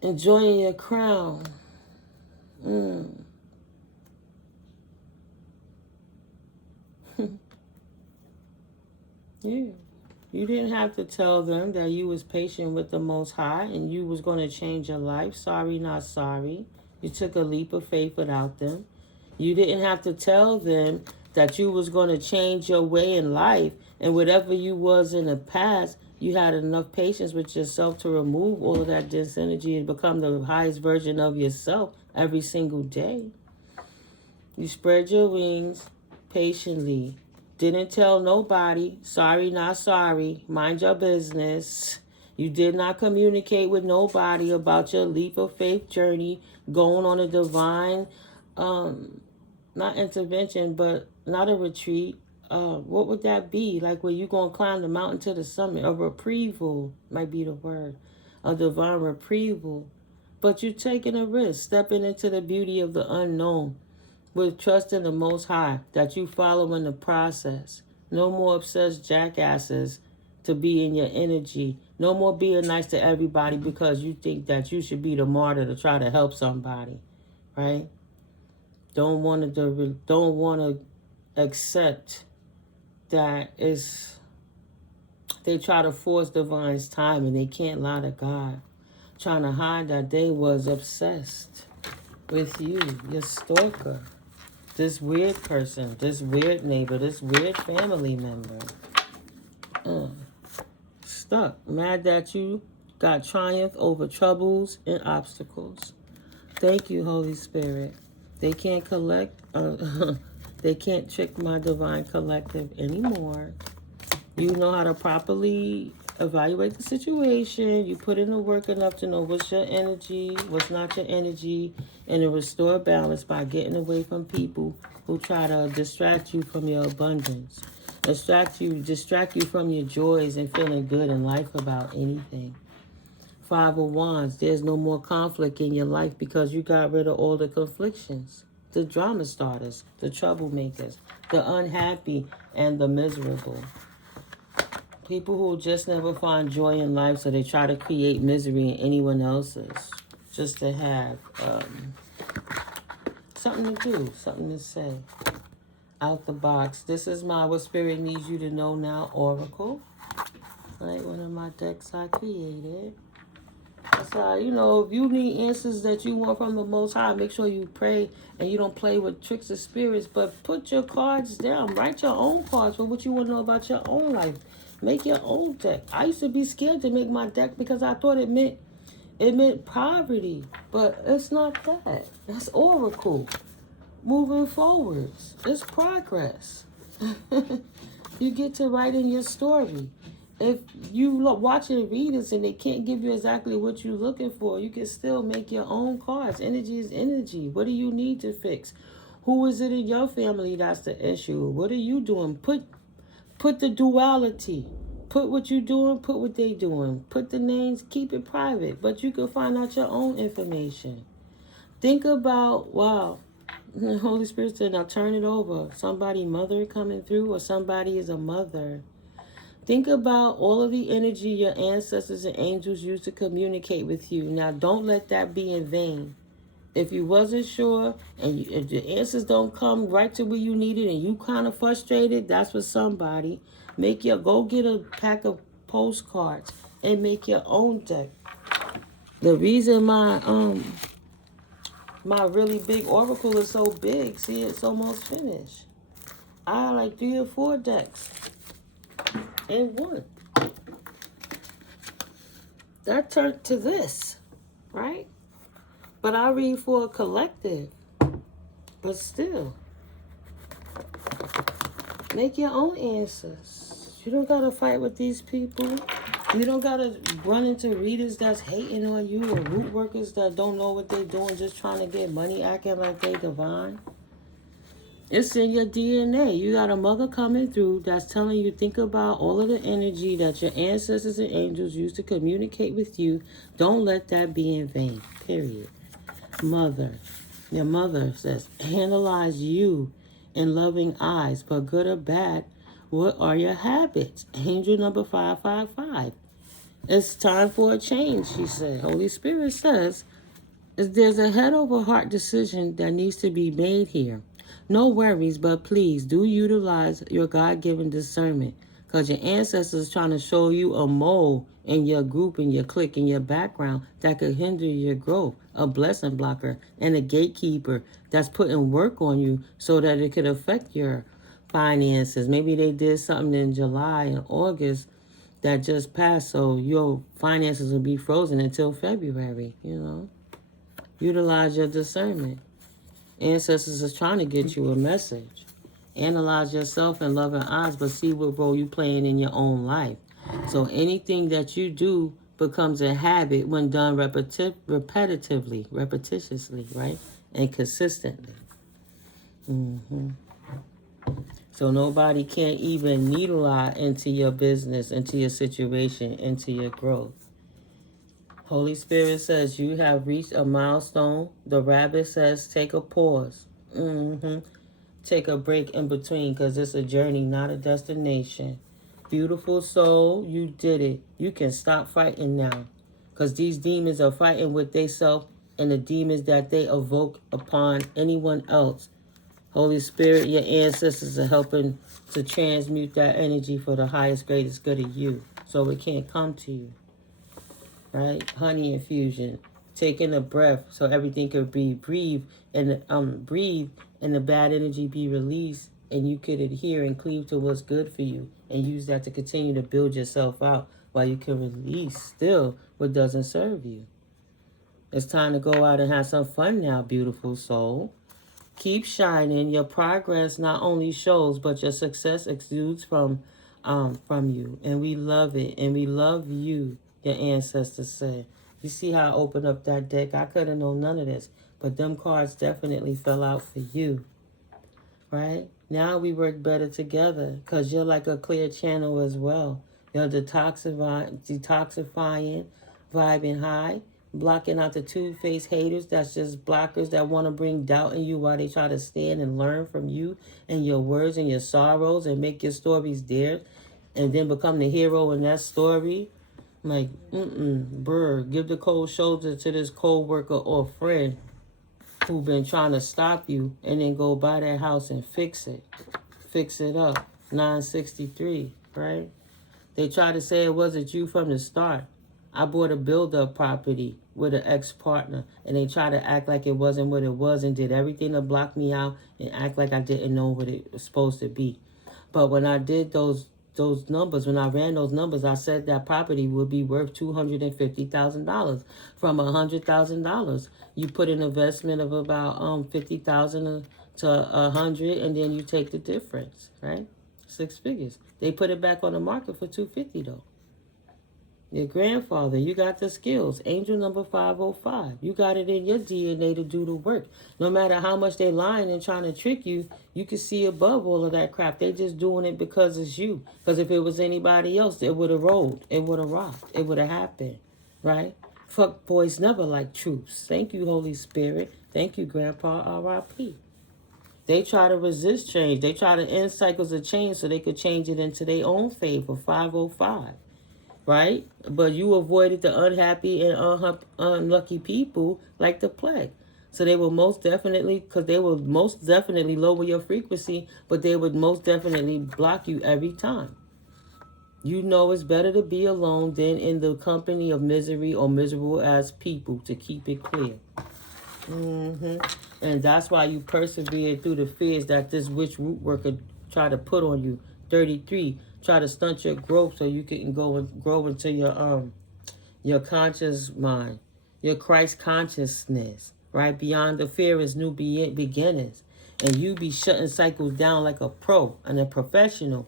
Enjoying your crown. Yeah. You didn't have to tell them that you was patient with the Most High and you was going to change your life. Sorry, not sorry. You took a leap of faith without them. You didn't have to tell them that you was going to change your way in life, and whatever you was in the past, you had enough patience with yourself to remove all of that dense energy and become the highest version of yourself every single day. You spread your wings patiently. Didn't tell nobody. Sorry, not sorry. Mind your business. You did not communicate with nobody about your leap of faith journey, going on a divine, not intervention, but not a retreat. What would that be? Like when you going to climb the mountain to the summit. A reprieval might be the word. A divine reprieval. But you're taking a risk, stepping into the beauty of the unknown with trust in the Most High, that you follow in the process. No more obsessed jackasses to be in your energy. No more being nice to everybody because you think that you should be the martyr to try to help somebody, right? Don't want to accept that they try to force divine's time and they can't lie to God, trying to hide that they was obsessed with you, your stalker, this weird person, this weird neighbor, this weird family member. Stuck, mad that you got triumph over troubles and obstacles. Thank you, Holy Spirit. They can't collect, they can't trick my divine collective anymore. You know how to properly evaluate the situation. You put in the work enough to know what's your energy, what's not your energy, and to restore balance by getting away from people who try to distract you from your abundance. Distract you from your joys and feeling good in life about anything. Five of Wands, there's no more conflict in your life because you got rid of all the conflictions, the drama starters, the troublemakers, the unhappy, and the miserable. People who just never find joy in life, so they try to create misery in anyone else's, just to have something to do, something to say. Out the box. This is my What Spirit Needs You to Know Now Oracle. Right, one of my decks I created. So, you know, if you need answers that you want from the Most High, make sure you pray and you don't play with tricks of spirits, but put your cards down. Write your own cards for what you want to know about your own life. Make your own deck. I used to be scared to make my deck because I thought it meant poverty, but it's not that. That's oracle. Moving forwards. It's progress. You get to write in your story. If you watching readers and they can't give you exactly what you're looking for, you can still make your own cards. Energy is energy. What do you need to fix? Who is it in your family that's the issue? What are you doing? Put the duality. Put what you're doing, put what they doing. Put the names, keep it private. But you can find out your own information. Think about, wow, the Holy Spirit said, now turn it over. Somebody mother coming through, or somebody is a mother. Think about all of the energy your ancestors and angels use to communicate with you. Now, don't let that be in vain. If you wasn't sure and if the answers don't come right to where you need it and you kind of frustrated, that's for somebody. Go get a pack of postcards and make your own deck. The reason my really big oracle is so big, see, it's almost finished. I have like 3 or 4 decks in one. That turned to this, right? But I read for a collective. But still, make your own answers. You don't gotta fight with these people. You don't gotta run into readers that's hating on you, or root workers that don't know what they're doing, just trying to get money, acting like they divine. It's in your DNA. You got a mother coming through that's telling you, think about all of the energy that your ancestors and angels use to communicate with you. Don't let that be in vain, period. Mother. Your mother says, analyze you in loving eyes, but good or bad, what are your habits? Angel number 555. It's time for a change, she said. Holy Spirit says, there's a head over heart decision that needs to be made here. No worries, but please do utilize your God-given discernment, because your ancestors trying to show you a mole in your group, in your clique, in your background that could hinder your growth, a blessing blocker, and a gatekeeper that's putting work on you so that it could affect your finances. Maybe they did something in July and August that just passed, so your finances will be frozen until February, you know. Utilize your discernment. Ancestors is trying to get you a message. Analyze yourself in loving eyes, but see what role you playing in your own life. So anything that you do becomes a habit when done repetitively, repetitiously, right? And consistently. So nobody can even needle eye into your business, into your situation, into your growth. Holy Spirit says you have reached a milestone. The rabbit says take a pause. Take a break in between, because it's a journey, not a destination. Beautiful soul, you did it. You can stop fighting now, because these demons are fighting with themselves and the demons that they evoke upon anyone else. Holy Spirit, your ancestors are helping to transmute that energy for the highest, greatest good of you, so it can't come to you. Right? Honey infusion, taking a breath so everything could be breathe and the bad energy be released and you could adhere and cleave to what's good for you and use that to continue to build yourself out while you can release still what doesn't serve you. It's time to go out and have some fun now, beautiful soul. Keep shining. Your progress not only shows, but your success exudes from you. And we love it. And we love you, your ancestors said. You see how I opened up that deck? I couldn't know none of this. But them cards definitely fell out for you. Right? Now we work better together because you're like a clear channel as well. You're detoxifying, vibing high, blocking out the two-faced haters that's just blockers that want to bring doubt in you while they try to stand and learn from you and your words and your sorrows and make your stories theirs and then become the hero in that story. Like, give the cold shoulder to this co-worker or friend who been trying to stop you and then go buy that house and fix it. Fix it up. 963, right? They tried to say it wasn't you from the start. I bought a build-up property with an ex-partner, and they tried to act like it wasn't what it was and did everything to block me out and act like I didn't know what it was supposed to be. But when I did those numbers, when I ran those numbers, I said that property would be worth $250,000 from $100,000. You put an investment of about $50,000 to $100,000, and then you take the difference, right? 6 figures. They put it back on the market for $250,000 though. Your grandfather, you got the skills. Angel number 505. You got it in your DNA to do the work. No matter how much they lying and trying to trick you, you can see above all of that crap. They just doing it because it's you. Because if it was anybody else, it would have rolled. It would have rocked. It would have happened. Right? Fuck boys never like truths. Thank you, Holy Spirit. Thank you, Grandpa R.I.P. They try to resist change. They try to end cycles of change so they could change it into their own favor. 505. Right? But you avoided the unhappy and unlucky people like the plague. So they will most definitely, because they will most definitely lower your frequency, but they would most definitely block you every time. You know it's better to be alone than in the company of misery or miserable as people, to keep it clear. And that's why you persevered through the fears that this witch root worker tried to put on you. 33. Try to stunt your growth so you can go and grow into your conscious mind, your Christ consciousness, right? Beyond the fear is new beginnings. And you be shutting cycles down like a pro and a professional.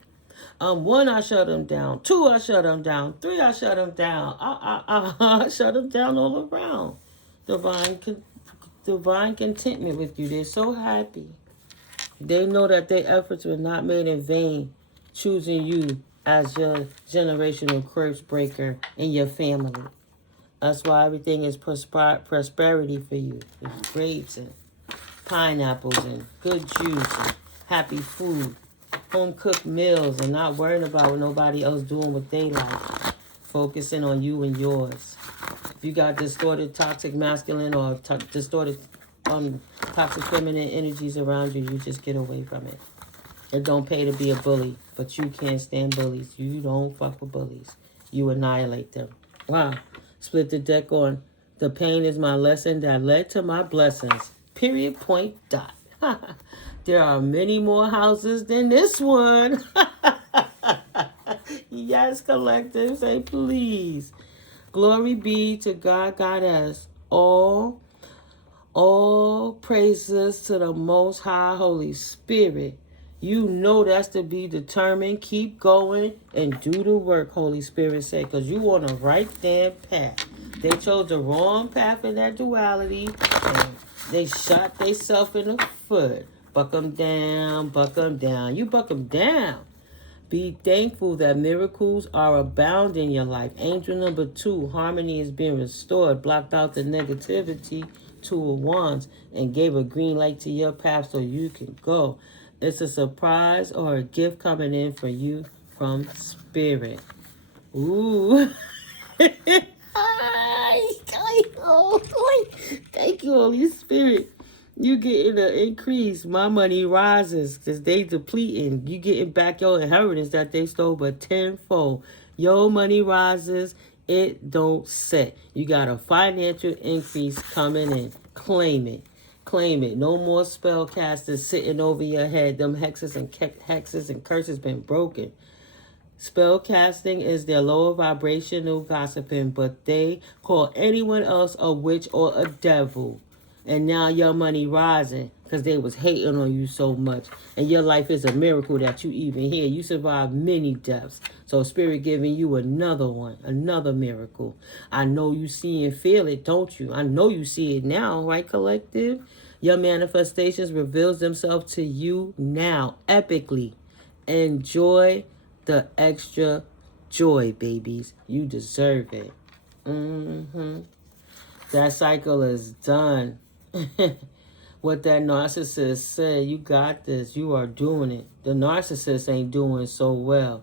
1, I shut them down. 2, I shut them down. 3, I shut them down. I shut them down all around. Divine contentment with you. They're so happy. They know that their efforts were not made in vain, choosing you as your generational curse breaker in your family. That's why everything is prosperity for you. There's grapes and pineapples and good juice and happy food, home-cooked meals, and not worrying about what nobody else doing what they like. Focusing on you and yours. If you got distorted toxic masculine or distorted toxic feminine energies around you, you just get away from it. It don't pay to be a bully, but you can't stand bullies. You don't fuck with bullies. You annihilate them. Wow. Split the deck on the pain is my lesson that led to my blessings. Period, point, dot. There are many more houses than this one. Yes, collective, say please. Glory be to God, Goddess. All praises to the Most High Holy Spirit. You know that's to be determined. Keep going and do the work, Holy Spirit said, because you on the right damn path. They chose the wrong path in that duality, and they shot themselves in the foot. Buck them down, buck them down. You buck them down. Be thankful that miracles are abound in your life. Angel number 2, harmony is being restored. Blocked out the negativity, 2 of Wands, and gave a green light to your path so you can go. It's a surprise or a gift coming in for you from Spirit. Ooh. Thank you, Holy Spirit. You getting an increase. My money rises because they depleting. You getting back your inheritance that they stole, but tenfold. Your money rises. It don't set. You got a financial increase coming in. Claim it. Claim it. No more spellcasters sitting over your head. Them hexes and curses been broken. Spell casting is their lower vibrational gossiping, but they call anyone else a witch or a devil. And now your money rising because they was hating on you so much. And your life is a miracle that you even here. You survived many deaths. So Spirit giving you another one, another miracle. I know you see and feel it, don't you? I know you see it now, right, collective? Your manifestations reveals themselves to you now, epically. Enjoy the extra joy, babies. You deserve it. That cycle is done. What that narcissist said, you got this. You are doing it. The narcissist ain't doing so well.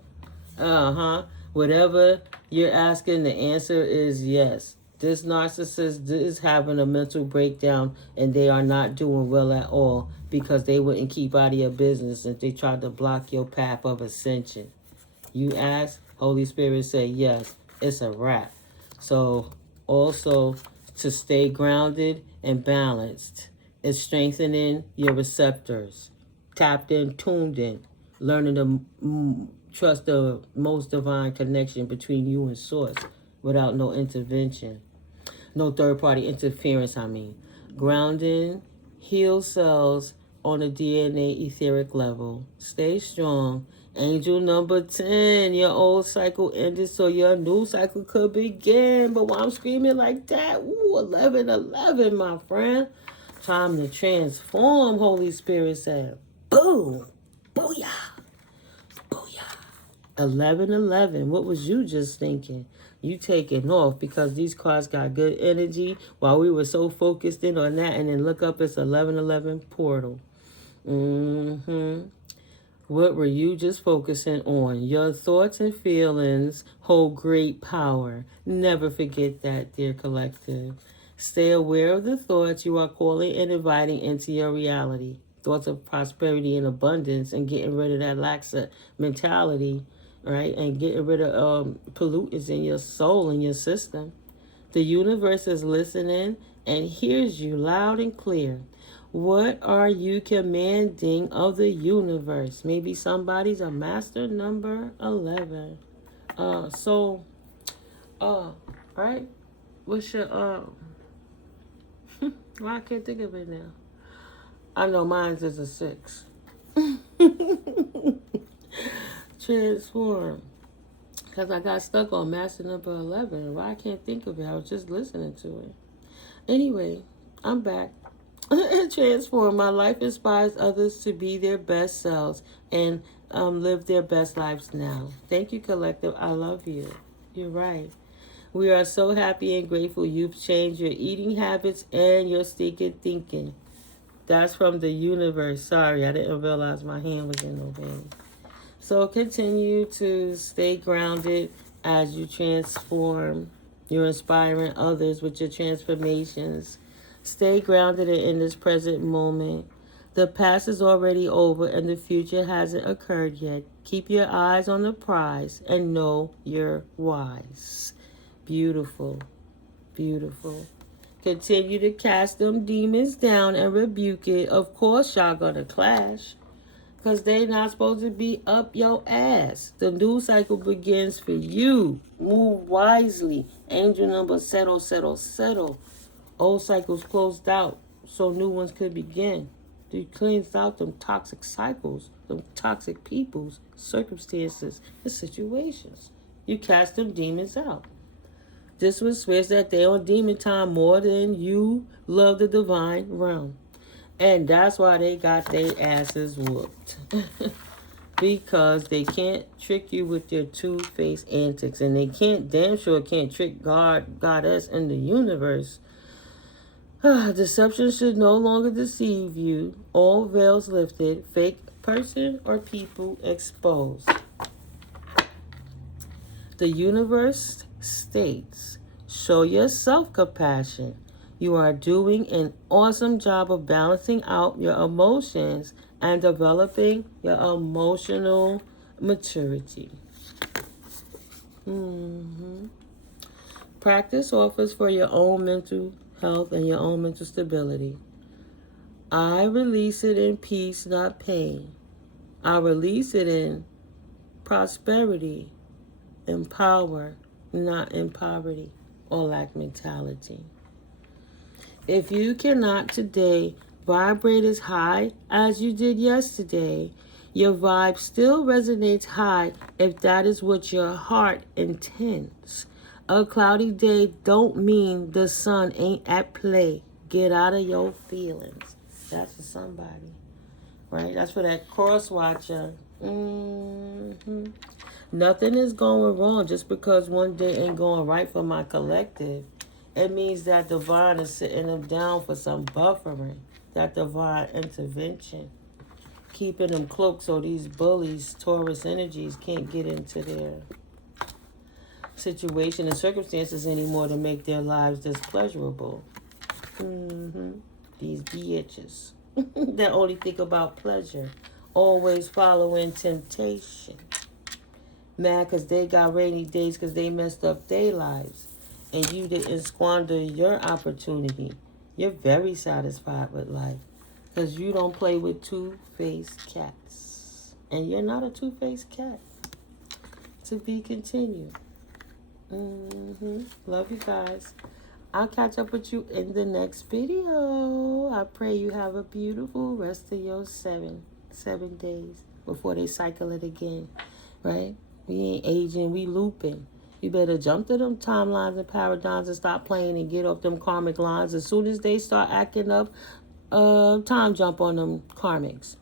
Whatever you're asking, the answer is yes. This narcissist is having a mental breakdown and they are not doing well at all because they wouldn't keep out of your business if they tried to block your path of ascension. You ask, Holy Spirit say yes, it's a wrap. So also to stay grounded and balanced. It's strengthening your receptors. Tapped in, tuned in. Learning to trust the most divine connection between you and Source without no intervention. No third-party interference, Grounding, heal cells on a DNA etheric level. Stay strong. Angel number 10, your old cycle ended so your new cycle could begin. But why I'm screaming like that? Ooh, 11-11, my friend. Time to transform, Holy Spirit said. Boom. Booyah. Booyah. 11-11. What was you just thinking? You taking off because these cards got good energy while we were so focused in on that. And then look up, it's 11-11 portal. What were you just focusing on? Your thoughts and feelings hold great power. Never forget that, dear collective. Stay aware of the thoughts you are calling and inviting into your reality. Thoughts of prosperity and abundance and getting rid of that laxa mentality, right? And getting rid of pollutants in your soul and your system. The universe is listening and hears you loud and clear. What are you commanding of the universe? Maybe somebody's a master number 11. Right? What's your, well, I can't think of it now. I know mine's is a 6. Transform. Because I got stuck on master number 11. Well, I can't think of it. I was just listening to it. Anyway, I'm back. Transform. My life inspires others to be their best selves and live their best lives now. Thank you, collective. I love you. You're right. We are so happy and grateful you've changed your eating habits and your stinking thinking. That's from the universe. Sorry, I didn't realize my hand was in no vein. So continue to stay grounded as you transform. You're inspiring others with your transformations. Stay grounded in this present moment. The past is already over and the future hasn't occurred yet. Keep your eyes on the prize and know you're wise. Beautiful. Beautiful. Continue to cast them demons down and rebuke it. Of course, y'all gonna clash. Because they're not supposed to be up your ass. The new cycle begins for you. Move wisely. Angel number, settle, settle, settle. Old cycles closed out so new ones could begin. You cleansed out them toxic cycles, them toxic peoples, circumstances, and situations. You cast them demons out. This would switch that they on demon time more than you love the divine realm. And that's why they got their asses whooped. Because they can't trick you with their two-faced antics. And they damn sure can't trick God, Goddess, and the universe. Deception should no longer deceive you. All veils lifted. Fake person or people exposed. The universe states, show your self-compassion. You are doing an awesome job of balancing out your emotions and developing your emotional maturity. Practice offers for your own mental health and your own mental stability. I release it in peace, not pain. I release it in prosperity and power, not in poverty or lack mentality. If you cannot today vibrate as high as you did yesterday, your vibe still resonates high if that is what your heart intends. A cloudy day don't mean the sun ain't at play. Get out of your feelings. That's for somebody, right? That's for that CrossWatchr. Nothing is going wrong just because one day ain't going right for my collective. It means that divine is sitting them down for some buffering. That divine intervention. Keeping them cloaked so these bullies, Taurus energies, can't get into their situation and circumstances anymore to make their lives displeasurable. These bitches that only think about pleasure. Always following temptation. Mad because they got rainy days because they messed up their lives. And you didn't squander your opportunity. You're very satisfied with life. Because you don't play with two-faced cats. And you're not a two-faced cat. To be continued. Love you guys. I'll catch up with you in the next video. I pray you have a beautiful rest of your seven days before they cycle it again. Right? We ain't aging, we looping. You better jump to them timelines and paradigms and stop playing and get off them karmic lines. As soon as they start acting up, time jump on them karmics.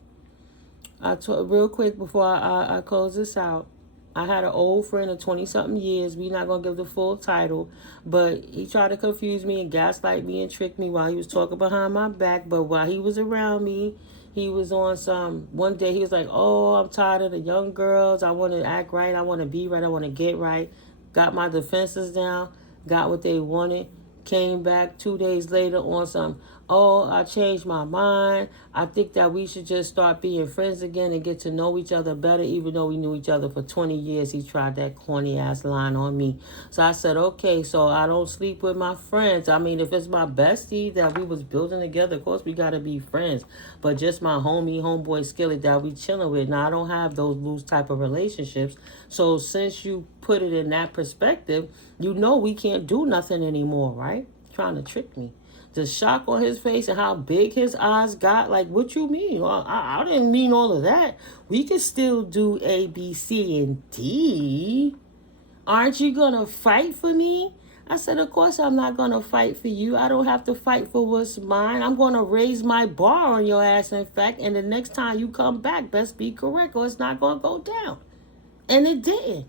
Real quick before I close this out. I had an old friend of 20-something years. We're not going to give the full title. But he tried to confuse me and gaslight me and trick me while he was talking behind my back. But while he was around me, he was on one day he was like, oh, I'm tired of the young girls. I want to act right. I want to be right. I want to get right. Got my defenses down. Got what they wanted. Came back 2 days later on oh, I changed my mind. I think that we should just start being friends again and get to know each other better, even though we knew each other for 20 years. He tried that corny ass line on me. So I said, okay, so I don't sleep with my friends. I mean, if it's my bestie that we was building together, of course we got to be friends. But just my homeboy skillet that we chilling with. Now, I don't have those loose type of relationships. So since you put it in that perspective, you know we can't do nothing anymore, right? Trying to trick me. The shock on his face and how big his eyes got. Like, what you mean? Well, I didn't mean all of that. We can still do A, B, C, and D. Aren't you going to fight for me? I said, of course I'm not going to fight for you. I don't have to fight for what's mine. I'm going to raise my bar on your ass, in fact. And the next time you come back, best be correct or it's not going to go down. And it didn't.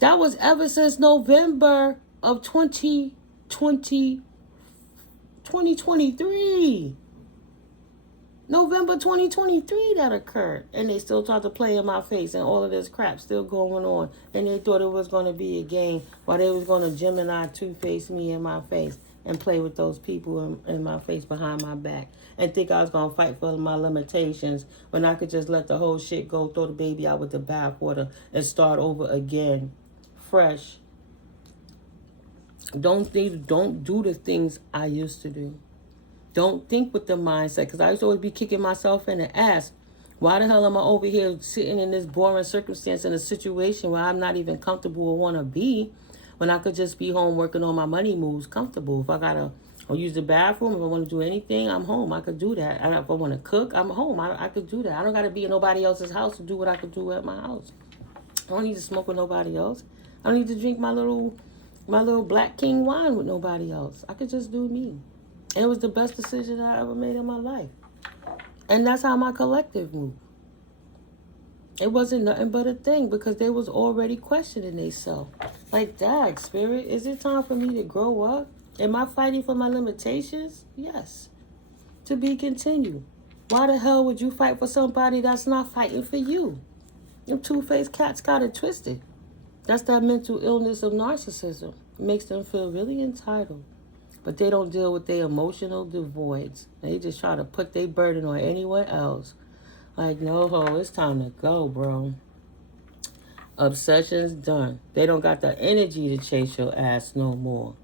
That was ever since November of 2023. November 2023 that occurred. And they still tried to play in my face and all of this crap still going on. And they thought it was going to be a game while they was going to Gemini two-face me in my face and play with those people in my face behind my back. And think I was going to fight for my limitations when I could just let the whole shit go, throw the baby out with the bathwater and start over again. Fresh. Don't do the things I used to do. Don't think with the mindset, because I used to always be kicking myself in the ass. Why the hell am I over here sitting in this boring circumstance in a situation where I'm not even comfortable or want to be, when I could just be home working on my money moves comfortable? If I got to use the bathroom, if I want to do anything, I'm home. I could do that. If I want to cook, I'm home. I could do that. I don't got to be in nobody else's house to do what I could do at my house. I don't need to smoke with nobody else. I don't need to drink my little Black King wine with nobody else. I could just do me. And it was the best decision I ever made in my life. And that's how my collective moved. It wasn't nothing but a thing because they was already questioning themselves. Like, dag, spirit, is it time for me to grow up? Am I fighting for my limitations? Yes. To be continued. Why the hell would you fight for somebody that's not fighting for you? Them two-faced cats got it twisted. That's that mental illness of narcissism. It makes them feel really entitled. But they don't deal with their emotional devoids. They just try to put their burden on anyone else. Like, no, it's time to go, bro. Obsession's done. They don't got the energy to chase your ass no more.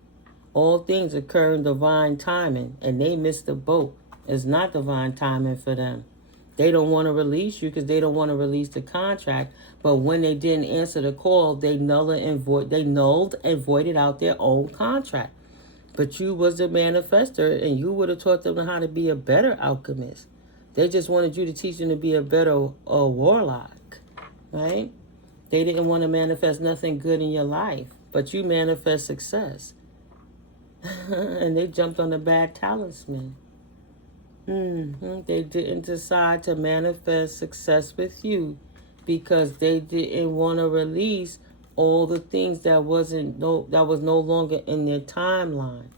All things occur in divine timing, and they missed the boat. It's not divine timing for them. They don't want to release you because they don't want to release the contract. But when they didn't answer the call, they nulled and voided out their own contract. But you was the manifester, and you would have taught them how to be a better alchemist. They just wanted you to teach them to be a better warlock, right? They didn't want to manifest nothing good in your life, but you manifest success. And they jumped on the bad talisman. They didn't decide to manifest success with you because they didn't want to release all the things that was no longer in their timeline.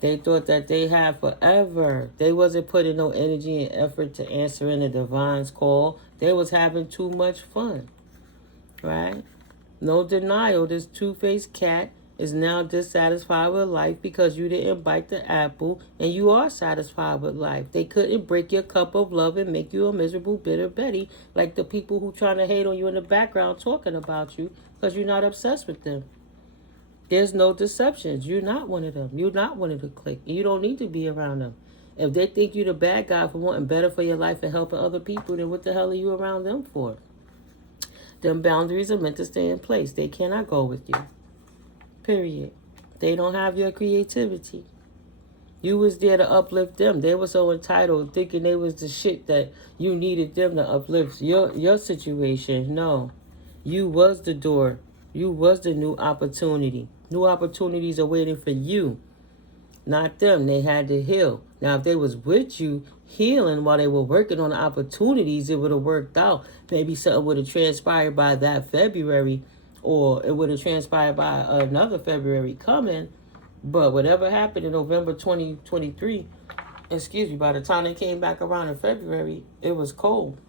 They thought that they had forever. They wasn't putting no energy and effort to answering the divine's call. They was having too much fun, right? No denial, this two-faced cat is now dissatisfied with life because you didn't bite the apple and you are satisfied with life. They couldn't break your cup of love and make you a miserable, bitter Betty like the people who trying to hate on you in the background talking about you because you're not obsessed with them. There's no deceptions. You're not one of them. You're not one of the clique. You don't need to be around them. If they think you're the bad guy for wanting better for your life and helping other people, then what the hell are you around them for? Them boundaries are meant to stay in place. They cannot go with you. Period. They don't have your creativity. You was there to uplift them. They were so entitled, thinking they was the shit that you needed them to uplift your situation. No. You was the door. You was the new opportunity. New opportunities are waiting for you. Not them. They had to heal. Now, if they was with you healing while they were working on the opportunities, it would have worked out. Maybe something would have transpired by that February, or it would have transpired by another February coming. But whatever happened in November 2023, by the time they came back around in February, it was cold.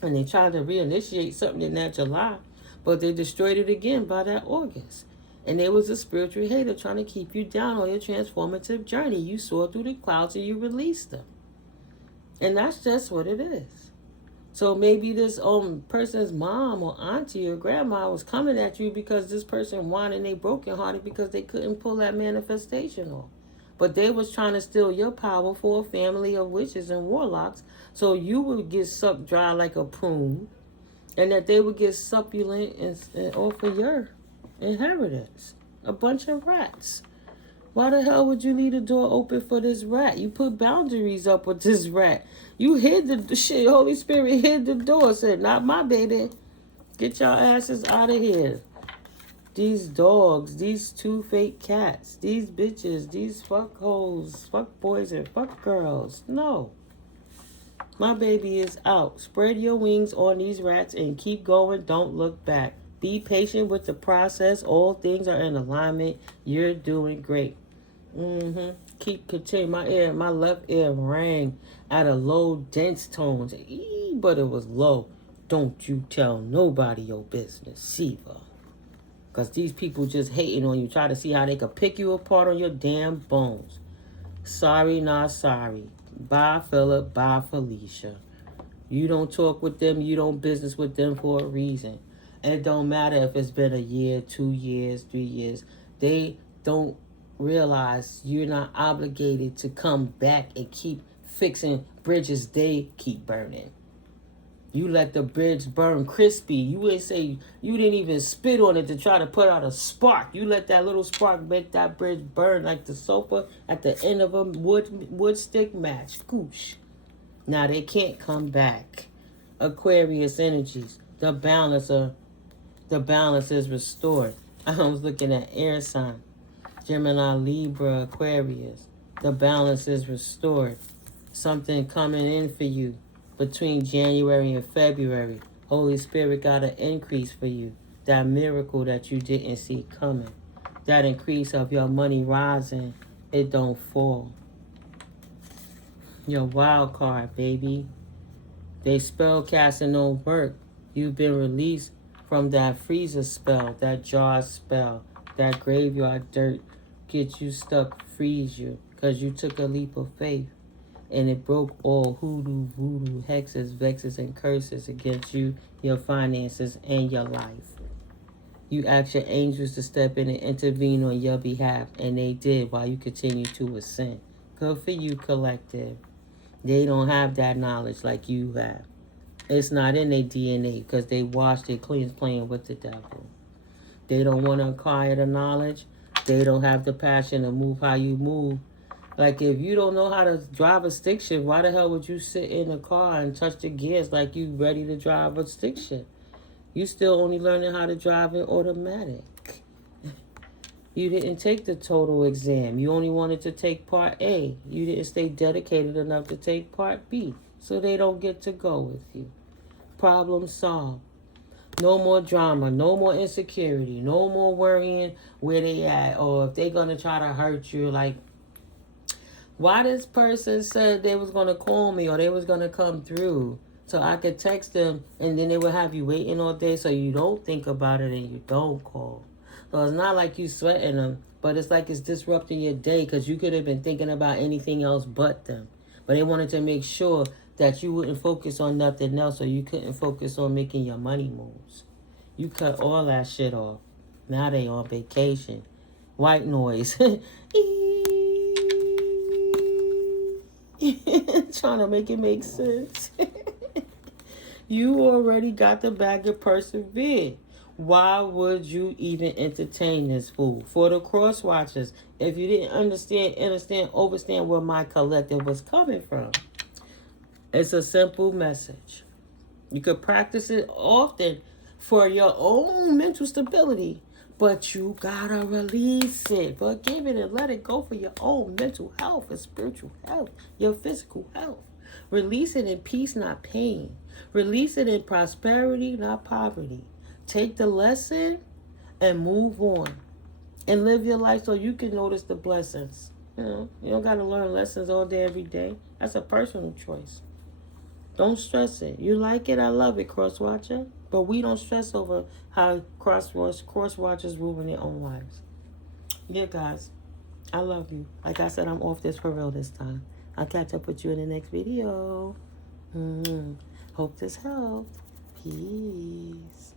And they tried to reinitiate something in that July, but they destroyed it again by that August. And there was a spiritual hater trying to keep you down on your transformative journey. You soared through the clouds and you released them. And that's just what it is. So maybe this person's mom or auntie or grandma was coming at you because this person whined and they brokenhearted because they couldn't pull that manifestation off. But they was trying to steal your power for a family of witches and warlocks, so you would get sucked dry like a prune, and that they would get succulent and off of your inheritance. A bunch of rats. Why the hell would you leave the door open for this rat? You put boundaries up with this rat. You hid the shit. Holy Spirit hid the door. Said, not my baby. Get your asses out of here. These dogs, these two fake cats, these bitches, these fuck hoes, fuck boys and fuck girls. No. My baby is out. Spread your wings on these rats and keep going. Don't look back. Be patient with the process. All things are in alignment. You're doing great. Keep continuing. My left ear rang at a low, dense tone. But it was low. Don't you tell nobody your business, Siva. Because these people just hating on you. Try to see how they could pick you apart on your damn bones. Sorry, not sorry. Bye, Philip. Bye, Felicia. You don't talk with them. You don't business with them for a reason. And it don't matter if it's been a year, 2 years, 3 years. They don't realize you're not obligated to come back and keep fixing bridges they keep burning. You let the bridge burn crispy. You wouldn't say you didn't even spit on it to try to put out a spark. You let that little spark make that bridge burn like the sofa at the end of a wood stick match. Goosh. Now they can't come back. Aquarius energies. The balance is restored. I was looking at air sign. Gemini, Libra, Aquarius. The balance is restored. Something coming in for you between January and February. Holy Spirit got an increase for you. That miracle that you didn't see coming. That increase of your money rising. It don't fall. Your wild card, baby. They spell casting don't work. You've been released from that freezer spell, that jar spell, that graveyard dirt. Get you stuck, freeze you, because you took a leap of faith. And it broke all hoodoo, voodoo, hexes, vexes, and curses against you, your finances, and your life. You asked your angels to step in and intervene on your behalf, and they did while you continue to ascend. Good for you, collective. They don't have that knowledge like you have. It's not in their DNA because they washed their cleans playing with the devil. They don't want to acquire the knowledge. They don't have the passion to move how you move. Like, if you don't know how to drive a stick shift, why the hell would you sit in a car and touch the gears like you ready to drive a stick shift? You still only learning how to drive it automatic. You didn't take the total exam. You only wanted to take part A. You didn't stay dedicated enough to take part B. So they don't get to go with you. Problem solved. No more drama. No more insecurity. No more worrying where they at or if they're going to try to hurt you. Like, why this person said they was going to call me or they was going to come through so I could text them and then they would have you waiting all day so you don't think about it and you don't call. So it's not like you sweating them, but it's like it's disrupting your day because you could have been thinking about anything else but them. But they wanted to make sure that you wouldn't focus on nothing else or you couldn't focus on making your money moves. You cut all that shit off. Now they on vacation. White noise. Trying to make it make sense. You already got the bag of persevere. Why would you even entertain this fool? For the CrossWatchrs, if you didn't understand where my collective was coming from, it's a simple message. You could practice it often for your own mental stability, but you gotta release it. Forgive it and let it go for your own mental health and spiritual health, your physical health. Release it in peace, not pain. Release it in prosperity, not poverty. Take the lesson and move on. And live your life so you can notice the blessings. You don't got to learn lessons all day, every day. That's a personal choice. Don't stress it. You like it, I love it, CrossWatchr. But we don't stress over how CrossWatchers ruin their own lives. Yeah, guys. I love you. Like I said, I'm off this for real this time. I'll catch up with you in the next video. Hope this helped. Peace.